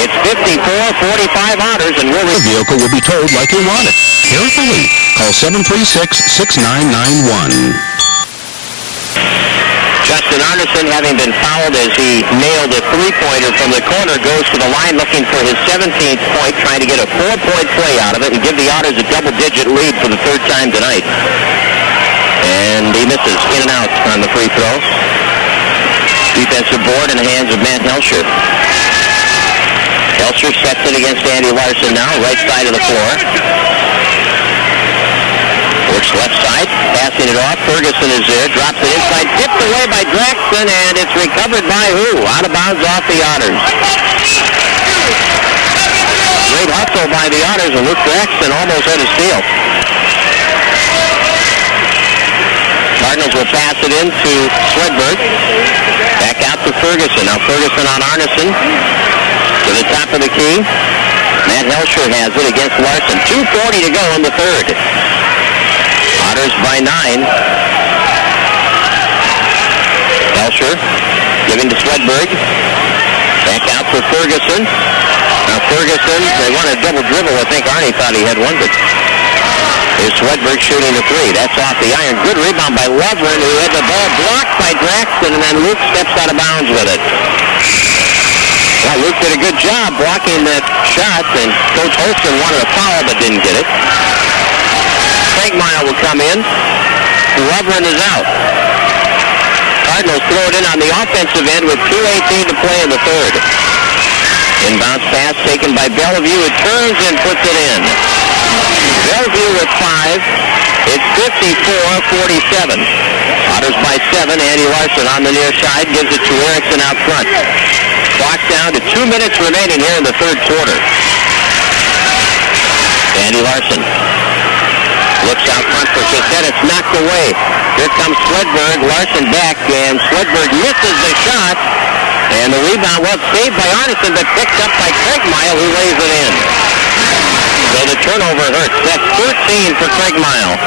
it's 54-45 Otters, and The vehicle will be towed like you want it. Carefully. Call 736-6991. Justin Arneson, having been fouled as he nailed a three-pointer from the corner, goes to the line looking for his 17th point, trying to get a 4-point play out of it and give the Otters a double-digit lead for the third time tonight. And he misses in and out on the free throw. Defensive board in the hands of Matt Helsher. Helsher sets it against Andy Larson now, right side of the floor. Works left side, passing it off. Ferguson is there, drops it inside, tipped away by Draxton, and it's recovered by who? Out of bounds off the Otters. Great hustle by the Otters, and Luke Draxton almost had a steal. Cardinals will pass it into Swedberg. Back out to Ferguson. Now Ferguson on Arneson. To the top of the key. Matt Helsher has it against Larson. 2:40 to go in the third. Otters by 9. Helsher giving to Swedberg. Back out for Ferguson. Now Ferguson, they want a double dribble. I think Arnie thought he had one, but here's Swedberg shooting the three. That's off the iron. Good rebound by Lovren, who had the ball blocked by Draxton, and then Luke steps out of bounds with it. Well, Luke did a good job blocking that shot, and Coach Holston wanted a foul but didn't get it. Craigmile will come in. Lovren is out. Cardinals throw it in on the offensive end with 2:18 to play in the third. Inbounds pass taken by Bellevue. It turns and puts it in. Bellevue with 5. It's 54-47. Otters by 7. Andy Larson on the near side gives it to Erickson out front. Clock down to 2 minutes remaining here in the third quarter. Andy Larson looks out front for Cassette. It's knocked away. Here comes Swedberg. Larson back, and Swedberg misses the shot. And the rebound was saved by Arneson, but picked up by Craigmile, who lays it in. So the turnover hurts. That's 13 for Craigmile.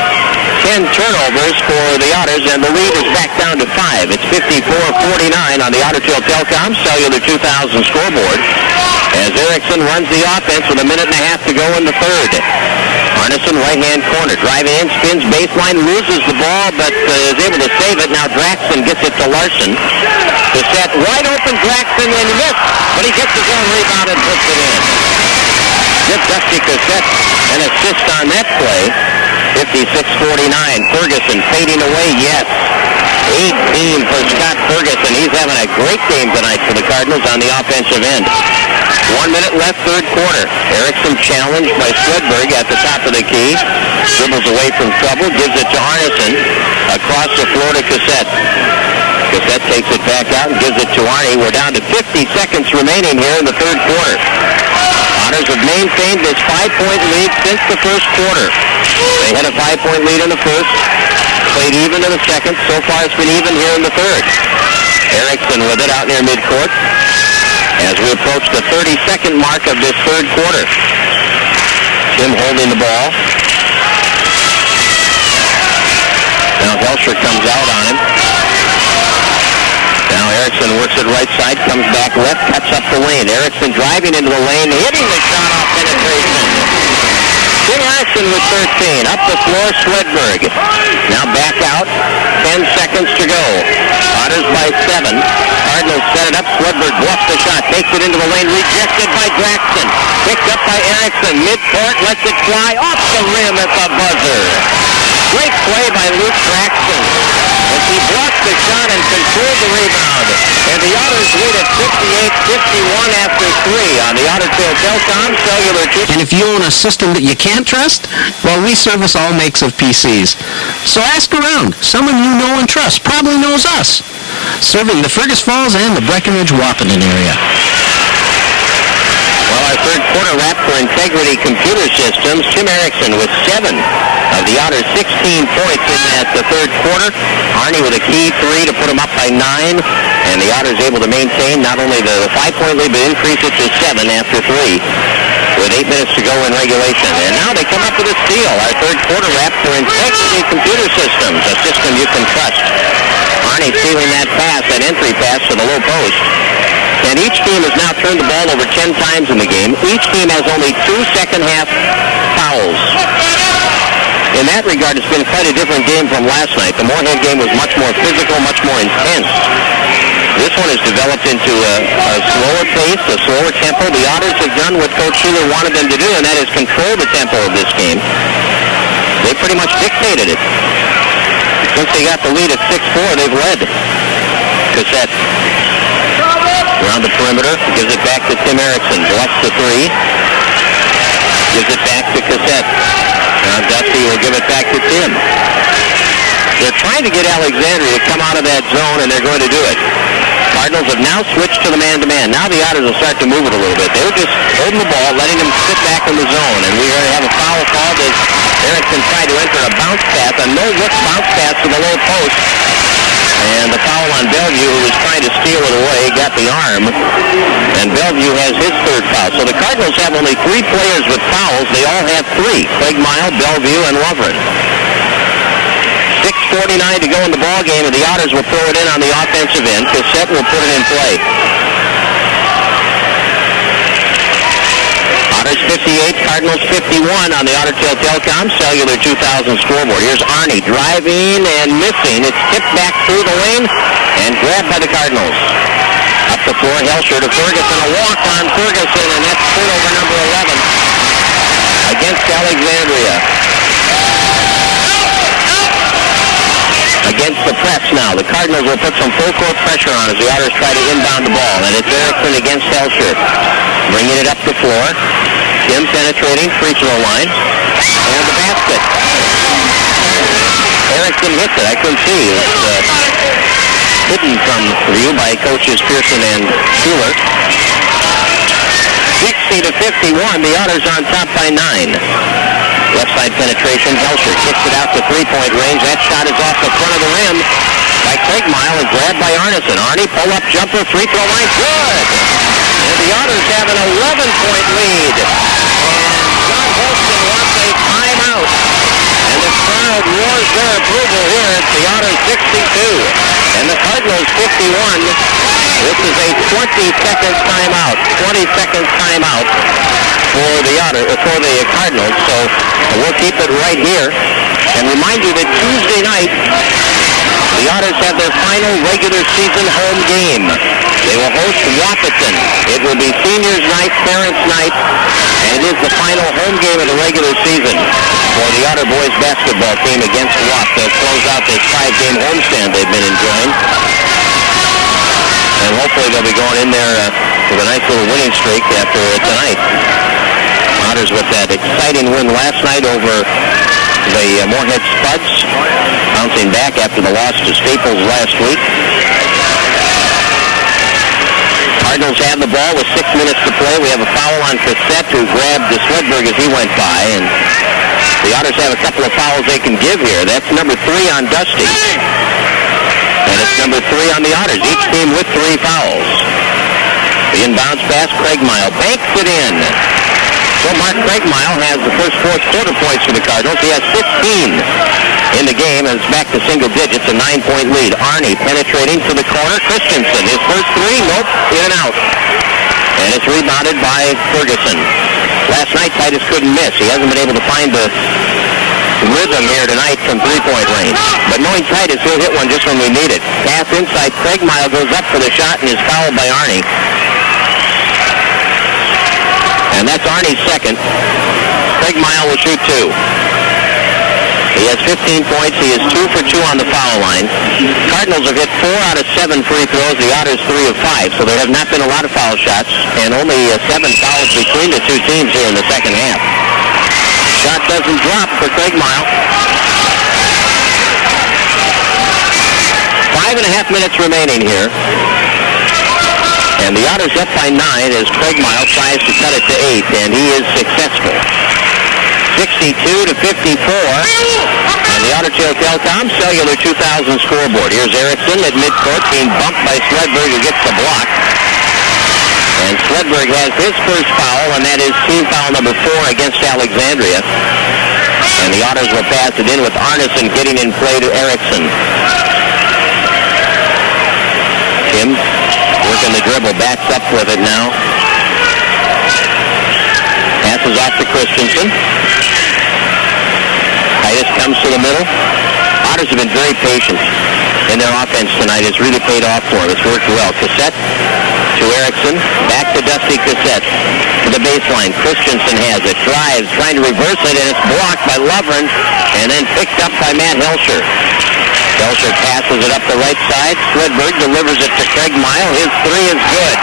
10 turnovers for the Otters, and the lead is back down to 5. It's 54-49 on the Otter Tail Telecom Cellular 2000 scoreboard as Erickson runs the offense with 1.5 minutes to go in the third. Arneson, right-hand corner, driving in, spins baseline, loses the ball, but is able to save it. Now Draxton gets it to Larson. Cassette, wide open, Draxton, and he missed, but he gets his own rebound and puts it in. Good Dusty Cassette, an assist on that play. 56-49. Ferguson fading away, yes. 18 for Scott Ferguson. He's having a great game tonight for the Cardinals on the offensive end. 1 minute left, third quarter. Erickson challenged by Swedberg at the top of the key. Dribbles away from trouble, gives it to Arneson. Across the floor to Cassette. Cassette takes it back out and gives it to Arnie. We're down to 50 seconds remaining here in the third quarter. Otters have maintained this 5-point lead since the first quarter. They had a 5-point lead in the first, played even in the second. So far it's been even here in the third. Erickson with it out near midcourt. as we approach the 32nd mark of this third quarter. Tim holding the ball. Now Helsher comes out on him. Now Erickson works it right side, comes back left, cuts up the lane. Erickson driving into the lane, hitting the shot off penetration. Tim Erickson with 13. Up the floor, Swedberg. Now back out. 10 seconds to go. Otters by 7. Cardinals set it up. Swedberg bluffs the shot. Takes it into the lane. Rejected by Jackson. Picked up by Erickson. Midcourt. Lets it fly off the rim at the buzzer. Great play by Luke Braxton as he blocked the shot and controlled the rebound. And the Otters lead at 58-51 after 3 on the Otter Trail Telcom Cellular 2. And if you own a system that you can't trust, well, we service all makes of PCs. So ask around. Someone you know and trust probably knows us. Serving the Fergus Falls and the Breckenridge-Wapaton area. Well, our third quarter wrap for Integrity Computer Systems. Tim Erickson with 7 of the Otters, 16 points in that the third quarter. Arnie with a key 3 to put him up by 9. And the Otters able to maintain not only the 5-point lead, but increase it to 7 after 3. With 8 minutes to go in regulation. And now they come up with a steal. Our third quarter wrap for Integrity Computer Systems, a system you can trust. Arnie stealing that pass, that entry pass to the low post. And each team has now turned the ball over 10 times in the game. Each team has only 2 second-half fouls. In that regard, it's been quite a different game from last night. The Moorhead game was much more physical, much more intense. This one has developed into a slower pace, a slower tempo. The Otters have done what Coach Schuler wanted them to do, and that is control the tempo of this game. They pretty much dictated it. Since they got the lead at 6-4, they've led. Cassette around the perimeter, gives it back to Tim Erickson, bluffs the 3, gives it back to Cassette. Now Dusty will give it back to Tim. They're trying to get Alexandria to come out of that zone, and they're going to do it. Cardinals have now switched to the man-to-man. Now the Otters will start to move it a little bit. They were just holding the ball, letting them sit back in the zone, and we're going to have a foul called as Erickson tried to enter a bounce pass, a no-look bounce pass to the low post. And the foul on Bellevue, who was trying to steal it away, got the arm. And Bellevue has his third foul. So the Cardinals have only 3 players with fouls. They all have 3. Craig Mile, Bellevue, and Lovren. 6:49 to go in the ball game, and the Otters will throw it in on the offensive end. Cassette will put it in play. Otters 58, Cardinals 51 on the Otter Tail Telcom Cellular 2000 scoreboard. Here's Arnie driving and missing. It's tipped back through the lane and grabbed by the Cardinals. Up the floor, Helsher to Ferguson. A walk on Ferguson, and that's turnover number 11 against Alexandria. Against the press now. The Cardinals will put some full court pressure on as the Otters try to inbound the ball. And it's Erickson against Helsher. Bringing it up the floor. Tim penetrating, free throw line. And the basket. Erickson hits it. I couldn't see. It was hidden from view by coaches Pearson and Schuler. 60-51. The Otters on top by 9. Left side penetration. Helsher kicks it out to three-point range. That shot is off the front of the rim by Craig Mile and grabbed by Arneson. Arnie, pull-up jumper, free throw line. Good! And the Otters have an 11-point lead. And John Holston wants a timeout. And the crowd roars their approval here. It's the Otters 62. And the Cardinals 51. This is a 20-second timeout. 20-second timeout for the Cardinals. So we'll keep it right here. And remind you that Tuesday night, the Otters have their final regular season home game. They will host Wapaton. It will be seniors night, parents night, and it is the final home game of the regular season for the Otter boys basketball team against Wap to close out this 5-game homestand they've been enjoying. And hopefully they'll be going in there with a nice little winning streak after tonight. Otters with that exciting win last night over the Moorhead Spuds, bouncing back after the loss to Staples last week. Cardinals have the ball with 6 minutes to play. We have a foul on Cassette, who grabbed Swedberg as he went by. And the Otters have a couple of fouls they can give here. That's number 3 on Dusty. And it's number 3 on the Otters, each team with 3 fouls. The inbounds pass, Craigmile banks it in. So Mark Craigmile has the first fourth quarter points for the Cardinals. He has 15 in the game, and it's back to single digits, a 9-point lead. Arnie penetrating to the corner. Christensen, his first three, nope, in and out. And it's rebounded by Ferguson. Last night, Titus couldn't miss. He hasn't been able to find the rhythm here tonight from three-point range. But knowing Titus, he'll hit one just when we need it. Pass inside, Craigmile goes up for the shot and is fouled by Arnie. And that's Arnie's second. Craigmile will shoot two. He has 15 points. He is 2 for 2 on the foul line. Cardinals have hit 4 out of 7 free throws. The Otters 3 of 5. So there have not been a lot of foul shots, and only 7 fouls between the two teams here in the second half. Shot doesn't drop for Craigmile. 5.5 minutes remaining here. And the Otters up by 9 as Craigmile tries to cut it to 8, and he is successful. 62-54. And the Otter Tail Telecom Cellular 2000 scoreboard. Here's Erickson at midcourt being bumped by Sledberg, who gets the block. And Sledberg has his first foul, and that is team foul number 4 against Alexandria. And the Otters will pass it in with Arneson getting in play to Erickson. Kim working the dribble, backs up with it now. Passes off to Christensen. Titus comes to the middle. Otters have been very patient in their offense tonight. It's really paid off for them. It's worked well. Cassette to Erickson. Back to Dusty Cassette. To the baseline. Christensen has it. Drives. Trying to reverse it, and it's blocked by Lovren. And then picked up by Matt Helsher. Helsher passes it up the right side. Sledberg delivers it to Craigmile. His three is good.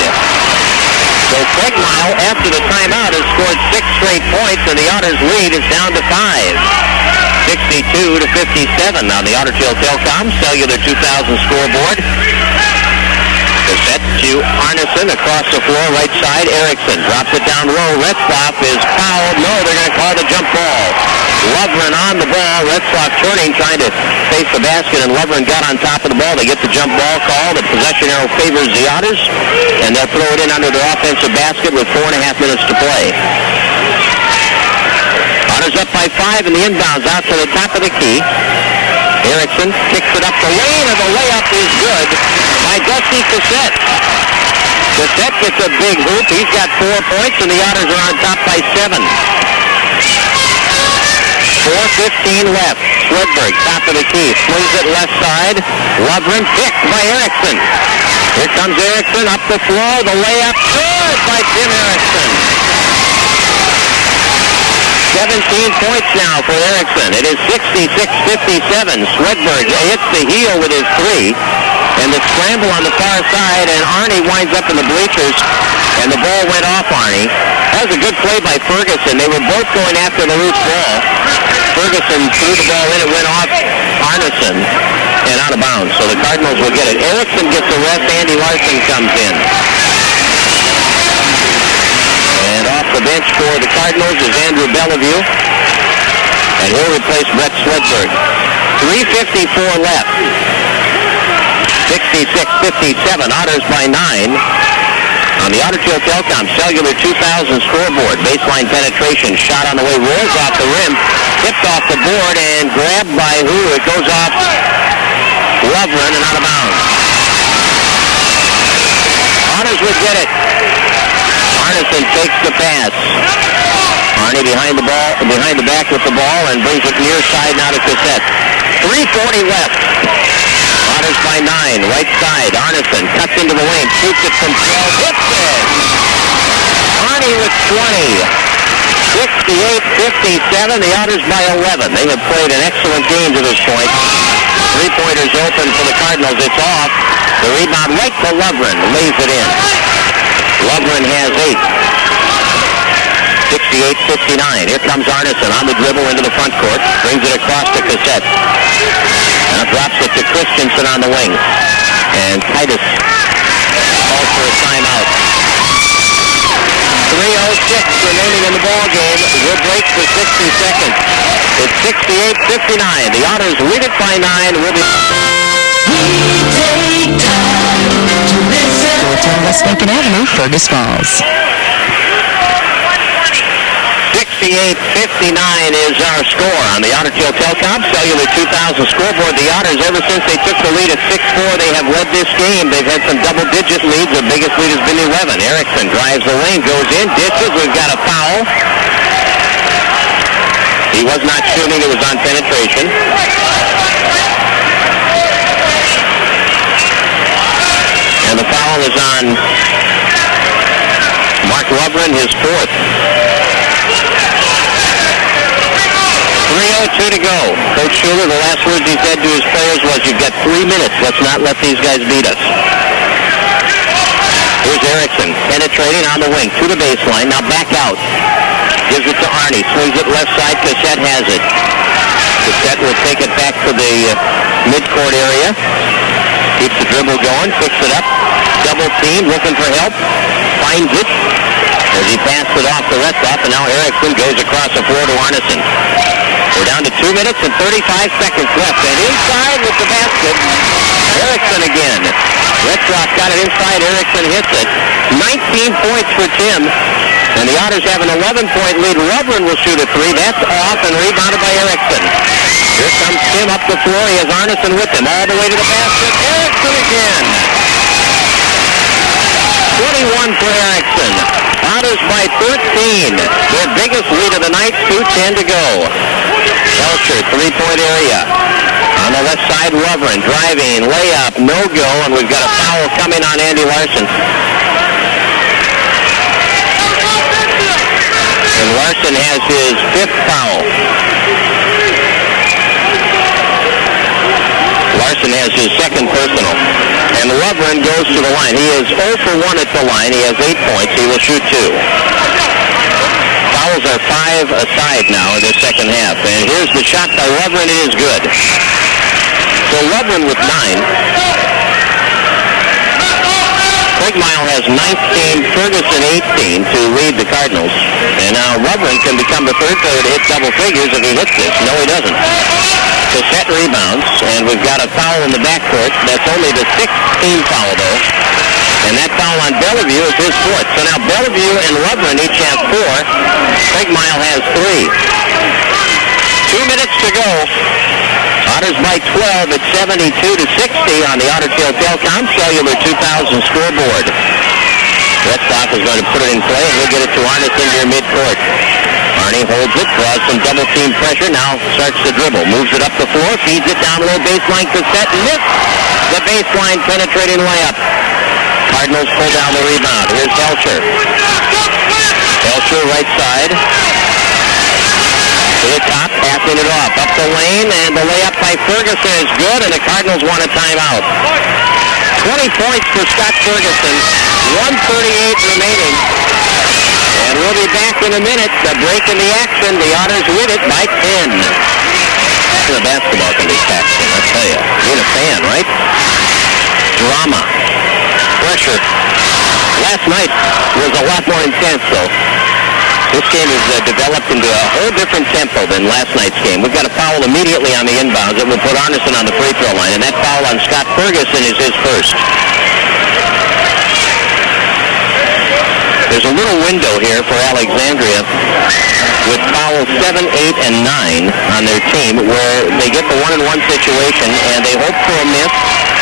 So Craigmile, after the timeout, has scored 6 straight points, and the Otters' lead is down to 5. 62-57 on the Otter Tail Telecom Cellular 2000 scoreboard. Cassette to Arneson across the floor, right side. Erickson drops it down low. Retzlaff is fouled. No, they're going to call the jump ball. Lovren on the ball. Retzlaff turning, trying to face the basket, and Lovren got on top of the ball. They get the jump ball call. The possession arrow favors the Otters, and they'll throw it in under their offensive basket with 4.5 minutes to play. Otters up by 5 in the inbounds out to the top of the key. Erickson kicks it up the lane, and the layup is good by Dusty Cassette. Cassette gets a big hoop. He's got 4 points, and the Otters are on top by 7. 4:15 left. Sledberg, top of the key, swings it left side. Lovren picked by Erickson. Here comes Erickson up the floor. The layup good by Tim Erickson. 17 points now for Erickson. It is 66-57. Sledberg hits the heel with his 3. And the scramble on the far side, and Arnie winds up in the bleachers, and the ball went off Arnie. That was a good play by Ferguson. They were both going after the loose ball. Ferguson threw the ball in, it went off Arneson and out of bounds. So the Cardinals will get it. Erickson gets the rest, Andy Larson comes in. And off the bench for the Cardinals is Andrew Bellevue. And he'll replace Brett Sledberg. 3:54 left. 66-57, Otters by 9. On the Otter Tail Telecom Cellular 2000 scoreboard. Baseline penetration, shot on the way, rolls off the rim, tipped off the board, and grabbed by who? It goes off Lovren and out of bounds. Otters would get it. Arneson takes the pass. Arnie behind the back with the ball and brings it near side now to Cassette. 3:40 left. Otters by 9, right side. Arneson cuts into the lane, shoots it from 12, hits it. Arnie with 20. 68-57, the Otters by 11. They have played an excellent game to this point. 3-pointers open for the Cardinals. It's off. The rebound right to Lovren. Lays it in. Lovren has 8. 68-59. Here comes Arneson on the dribble into the front court. Brings it across to Cassette. Now drops it to Christensen on the wing. And Titus calls for a timeout. 3:06 remaining in the ball game. We'll break for 60 seconds. It's 68-59. The Otters lead it by 9. We'll be... We take time to listen. West Lincoln Avenue, Fergus Falls. 68-59 is our score on the Otter Tail Telecom Cellular 2000 scoreboard. The Otters, ever since they took the lead at 6-4, they have led this game. They've had some double-digit leads. Their biggest lead has been 11. Erickson drives the lane, goes in, dishes. We've got a foul. He was not shooting. It was on penetration. And the foul is on Mark Lovren, his fourth. 3:02 to go. Coach Schuler, the last words he said to his players was, you've got 3 minutes. Let's not let these guys beat us. Here's Erickson, penetrating on the wing to the baseline. Now back out. Gives it to Arnie. Swings it left side. Cassette has it. Cassette will take it back to the midcourt area. Keeps the dribble going. Picks it up. Double team. Looking for help. Finds it. As he passed it off to Retzlaff. And now Erickson goes across the floor to Arneson. We're down to 2 minutes and 35 seconds left. And inside with the basket, Erickson again. Retzlaff got it inside. Erickson hits it. 19 points for Tim. And the Otters have an 11-point lead. Lovren will shoot a three. That's off and rebounded by Erickson. Here comes Tim up the floor. He has Arneson with him all the way to the basket. Erickson again. 21 for Erickson. Otters by 13. Their biggest lead of the night. 2:10 to go. Elcher, three-point area. On the left side, Lovren driving, layup, no go, and we've got a foul coming on Andy Larson. And Larson has his fifth foul. Larson has his second personal. And Lovren goes to the line. He is 0 for 1 at the line. He has 8 points. He will shoot 2. Fouls are 5 aside now in the second half. And here's the shot by Lovren. It is good. So Lovren with 9. Quagmire has 19, Ferguson 18 to lead the Cardinals. And now Lovren can become the third player to hit double figures if he hits this. No, he doesn't. Cassette rebounds, and we've got a foul in the backcourt. That's only the 16th foul, though. And that foul on Bellevue is his fourth. So now Bellevue and Lovren each have 4. Quagmire has 3. 2 minutes to go. Otters by 12 at 72-60 on the Otter Tail Telecom Cellular 2000 scoreboard. Retzlaff is going to put it in play, and he'll get it to Arneson near midcourt. Arnie holds it, draws some double-team pressure, now starts to dribble, moves it up the floor, feeds it down low, baseline Cassette, missed the baseline penetrating layup. Cardinals pull down the rebound. Here's Elcher. Elcher right side. To the top, passing it off. Up the lane, and the layup by Ferguson is good, and the Cardinals want a timeout. 20 points for Scott Ferguson. 1:38 remaining. And we'll be back in a minute. The break in the action. The Otters win it by 10. The basketball can be taxing, I tell you. You're a fan, right? Drama. Pressure. Last night was a lot more intense, though. This game has developed into a whole different tempo than last night's game. We've got a foul immediately on the inbounds that will put Arneson on the free throw line, and that foul on Scott Ferguson is his first. There's a little window here for Alexandria with fouls 7, 8, and 9 on their team where they get the 1-and-1 situation, and they hope for a miss.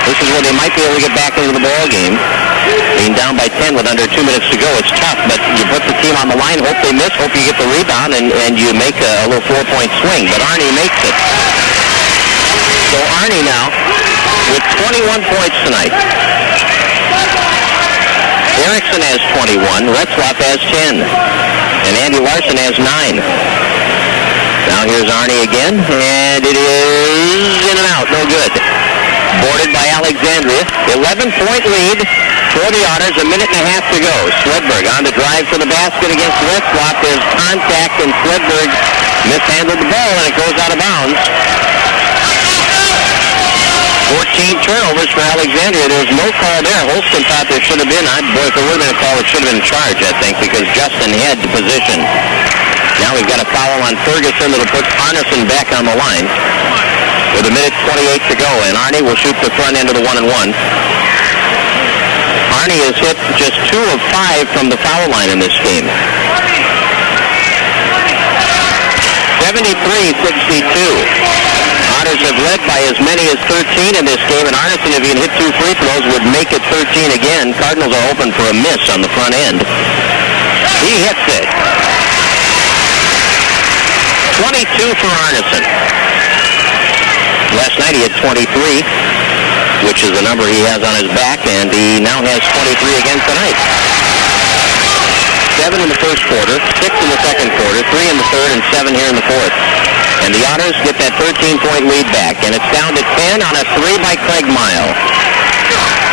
This is where they might be able to get back into the ball game. Being down by 10 with under 2 minutes to go, it's tough, but you put the team on the line, hope they miss, hope you get the rebound, and you make a little 4-point swing. But Arnie makes it. So Arnie now with 21 points tonight. Erickson has 21, Retzlaff has 10, and Andy Larson has 9. Now here's Arnie again, and it is in and out, no good. Boarded by Alexandria. 11-point lead for the Otters. A minute and a half to go. Swedberg on the drive to the basket against Retzlaff. There's contact, and Swedberg mishandled the ball, and it goes out of bounds. 14 turnovers for Alexandria. There was no call there. Holston thought there should have been. Boy, if there would have been a call, it should have been a charge, I think, because Justin had the position. Now we've got a foul on Ferguson that'll put Arneson back on the line. With a minute 28 to go, and Arnie will shoot the front end of the 1-and-1. Arnie has hit just 2 of 5 from the foul line in this game. 73-62. Otters have led by as many as 13 in this game, and Arneson, if he can hit 2 free throws, would make it 13 again. Cardinals are hoping for a miss on the front end. He hits it. 22 for Arneson. Last night he had 23, which is the number he has on his back, and he now has 23 again tonight. 7 in the first quarter, 6 in the second quarter, 3 in the third, and 7 here in the fourth. And the Otters get that 13-point lead back, and it's down to 10 on a 3 by Craig Mile.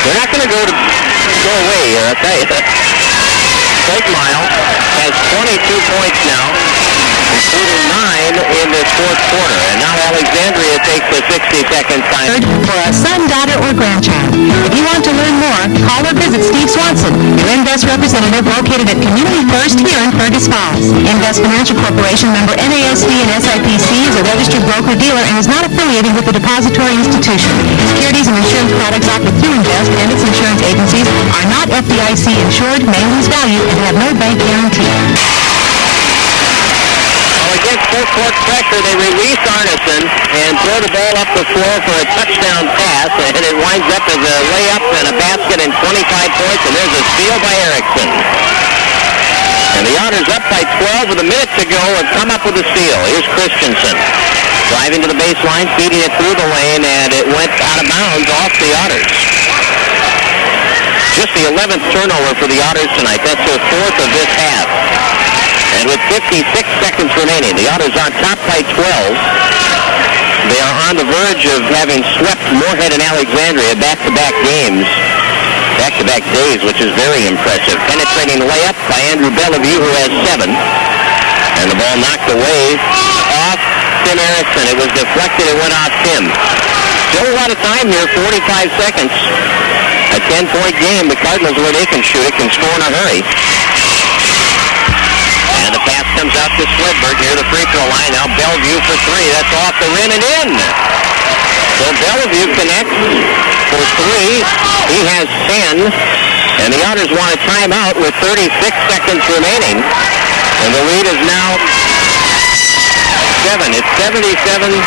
They're not going to go away here, I'll tell you. Craig Mile has 22 points now, including 9 in this fourth quarter. And now Alexandria takes the 60-second time. For a son, daughter, or grandchild. If you want to learn more, call or visit Steve Swanson, your Invest representative located at Community First here in Fergus Falls. Invest Financial Corporation, member NASD and SIPC, is a registered broker-dealer and is not affiliated with the depository institution. Securities and insurance products offered through Invest and its insurance agencies are not FDIC insured, may lose value, and have no bank guarantee. Against full-court pressure, they release Arneson and throw the ball up the floor for a touchdown pass, and it winds up as a layup and a basket and 25 points, and there's a steal by Erickson. And the Otters up by 12 with a minute to go and come up with a steal. Here's Christensen driving to the baseline, feeding it through the lane, and it went out of bounds off the Otters. Just the 11th turnover for the Otters tonight. That's their 4th of this half. And with 56 seconds remaining, the Otters on top by 12. They are on the verge of having swept Moorhead and Alexandria back-to-back games, back-to-back days, which is very impressive. Penetrating layup by Andrew Bellevue, who has 7. And the ball knocked away off Tim Erickson. It was deflected. It went off Tim. Still a lot of time here, 45 seconds. A 10-point game. The Cardinals, where they can shoot it, can score in a hurry. And the pass comes out to Slidberg near the free throw line. Now Bellevue for 3. That's off the rim and in. So Bellevue connects for 3. He has 10. And the Otters want a timeout with 36 seconds remaining. And the lead is now 7. It's 77-70.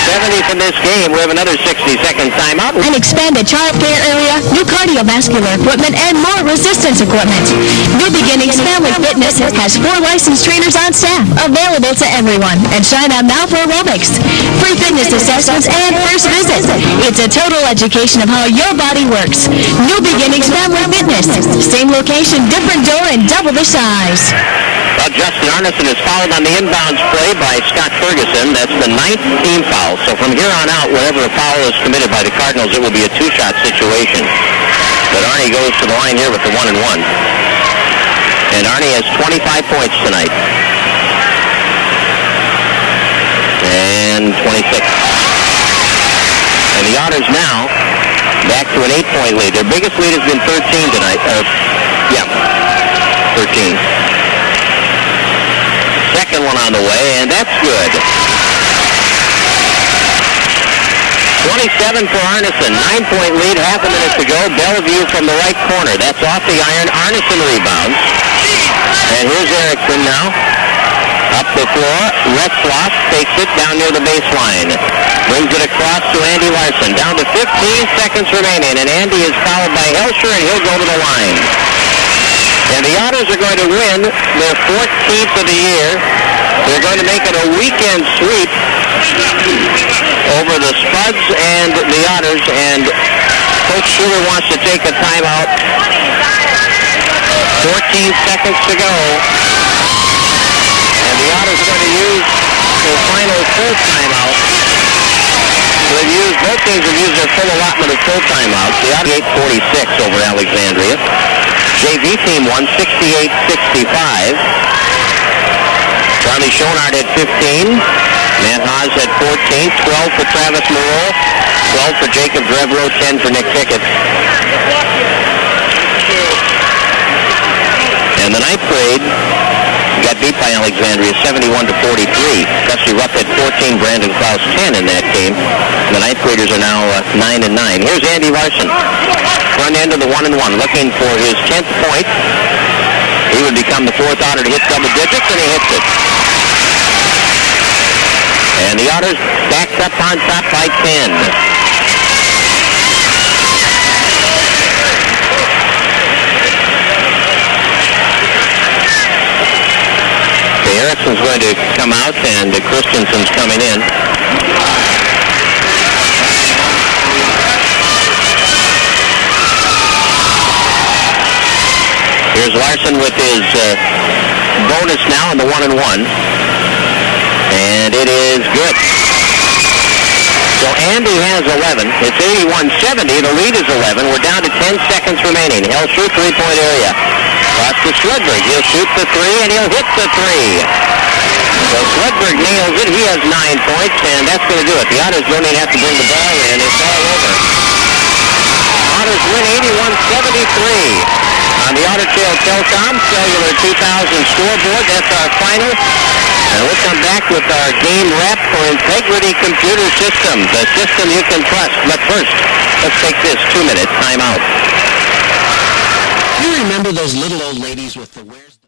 70 from this game. We have another 60-second timeout. An expanded child care area, new cardiovascular equipment, and more resistance equipment. New Beginnings Family Fitness has 4 licensed trainers on staff, available to everyone. And sign up now for aerobics, free fitness assessments, and first visit. It's a total education of how your body works. New Beginnings Family Fitness. Same location, different door, and double the size. Well, Justin Arneson is fouled on the inbounds play by Scott Ferguson. That's the 9th team foul. So from here on out, whenever a foul is committed by the Cardinals, it will be a 2-shot situation. But Arnie goes to the line here with the 1-and-1. And Arnie has 25 points tonight. And 26. And the Otters now back to an 8-point lead. Their biggest lead has been 13 tonight. 13. Second one on the way, and that's good. 27 for Arneson. 9-point lead, half a minute to go. Bellevue from the right corner. That's off the iron. Arneson rebounds. And here's Erickson now. Up the floor. Retzlaff takes it down near the baseline. Brings it across to Andy Larson. Down to 15 seconds remaining, and Andy is fouled by Helsher, and he'll go to the line. And the Otters are going to win their 14th of the year. They're going to make it a weekend sweep over the Spuds and the Otters. And Coach Schuler wants to take a timeout. 14 seconds to go. And the Otters are going to use their final full timeout. Both teams have used their full allotment of full timeouts. The Otters 8-46 over Alexandria. JV team won 68-65. Charlie Schonard had 15. Matt Haas had 14. 12 for Travis Moreau. 12 for Jacob Drevro. 10 for Nick Pickett. And the ninth grade got beat by Alexandria 71-43. Dusty Rupp Retzlaff had 14, Brandon Klaus 10 in that game. The ninth graders are now 9 and 9. Here's Andy Larson, front end of the 1-1, looking for his 10th point. He would become the fourth Otter to hit double digits, and he hits it. And the Otters backed up on top by 10. Ericsson's going to come out, and Christensen's coming in. Here's Larson with his bonus now in the 1-1. And it is good. So Andy has 11. It's 81-70. The lead is 11. We're down to 10 seconds remaining. He'll shoot three-point area. Cross to Swedberg. He'll shoot the three, and he'll hit the three. So Swedberg nails it. He has 9 points, and that's going to do it. The Otters don't even have to bring the ball in. It's all over. Otters win 81-73. On the Otter Trail Telecom Cellular 2000 scoreboard. That's our final. And we'll come back with our game wrap for Integrity Computer Systems, a system you can trust. But first, let's take this 2-minute timeout. You remember those little old ladies with the wares?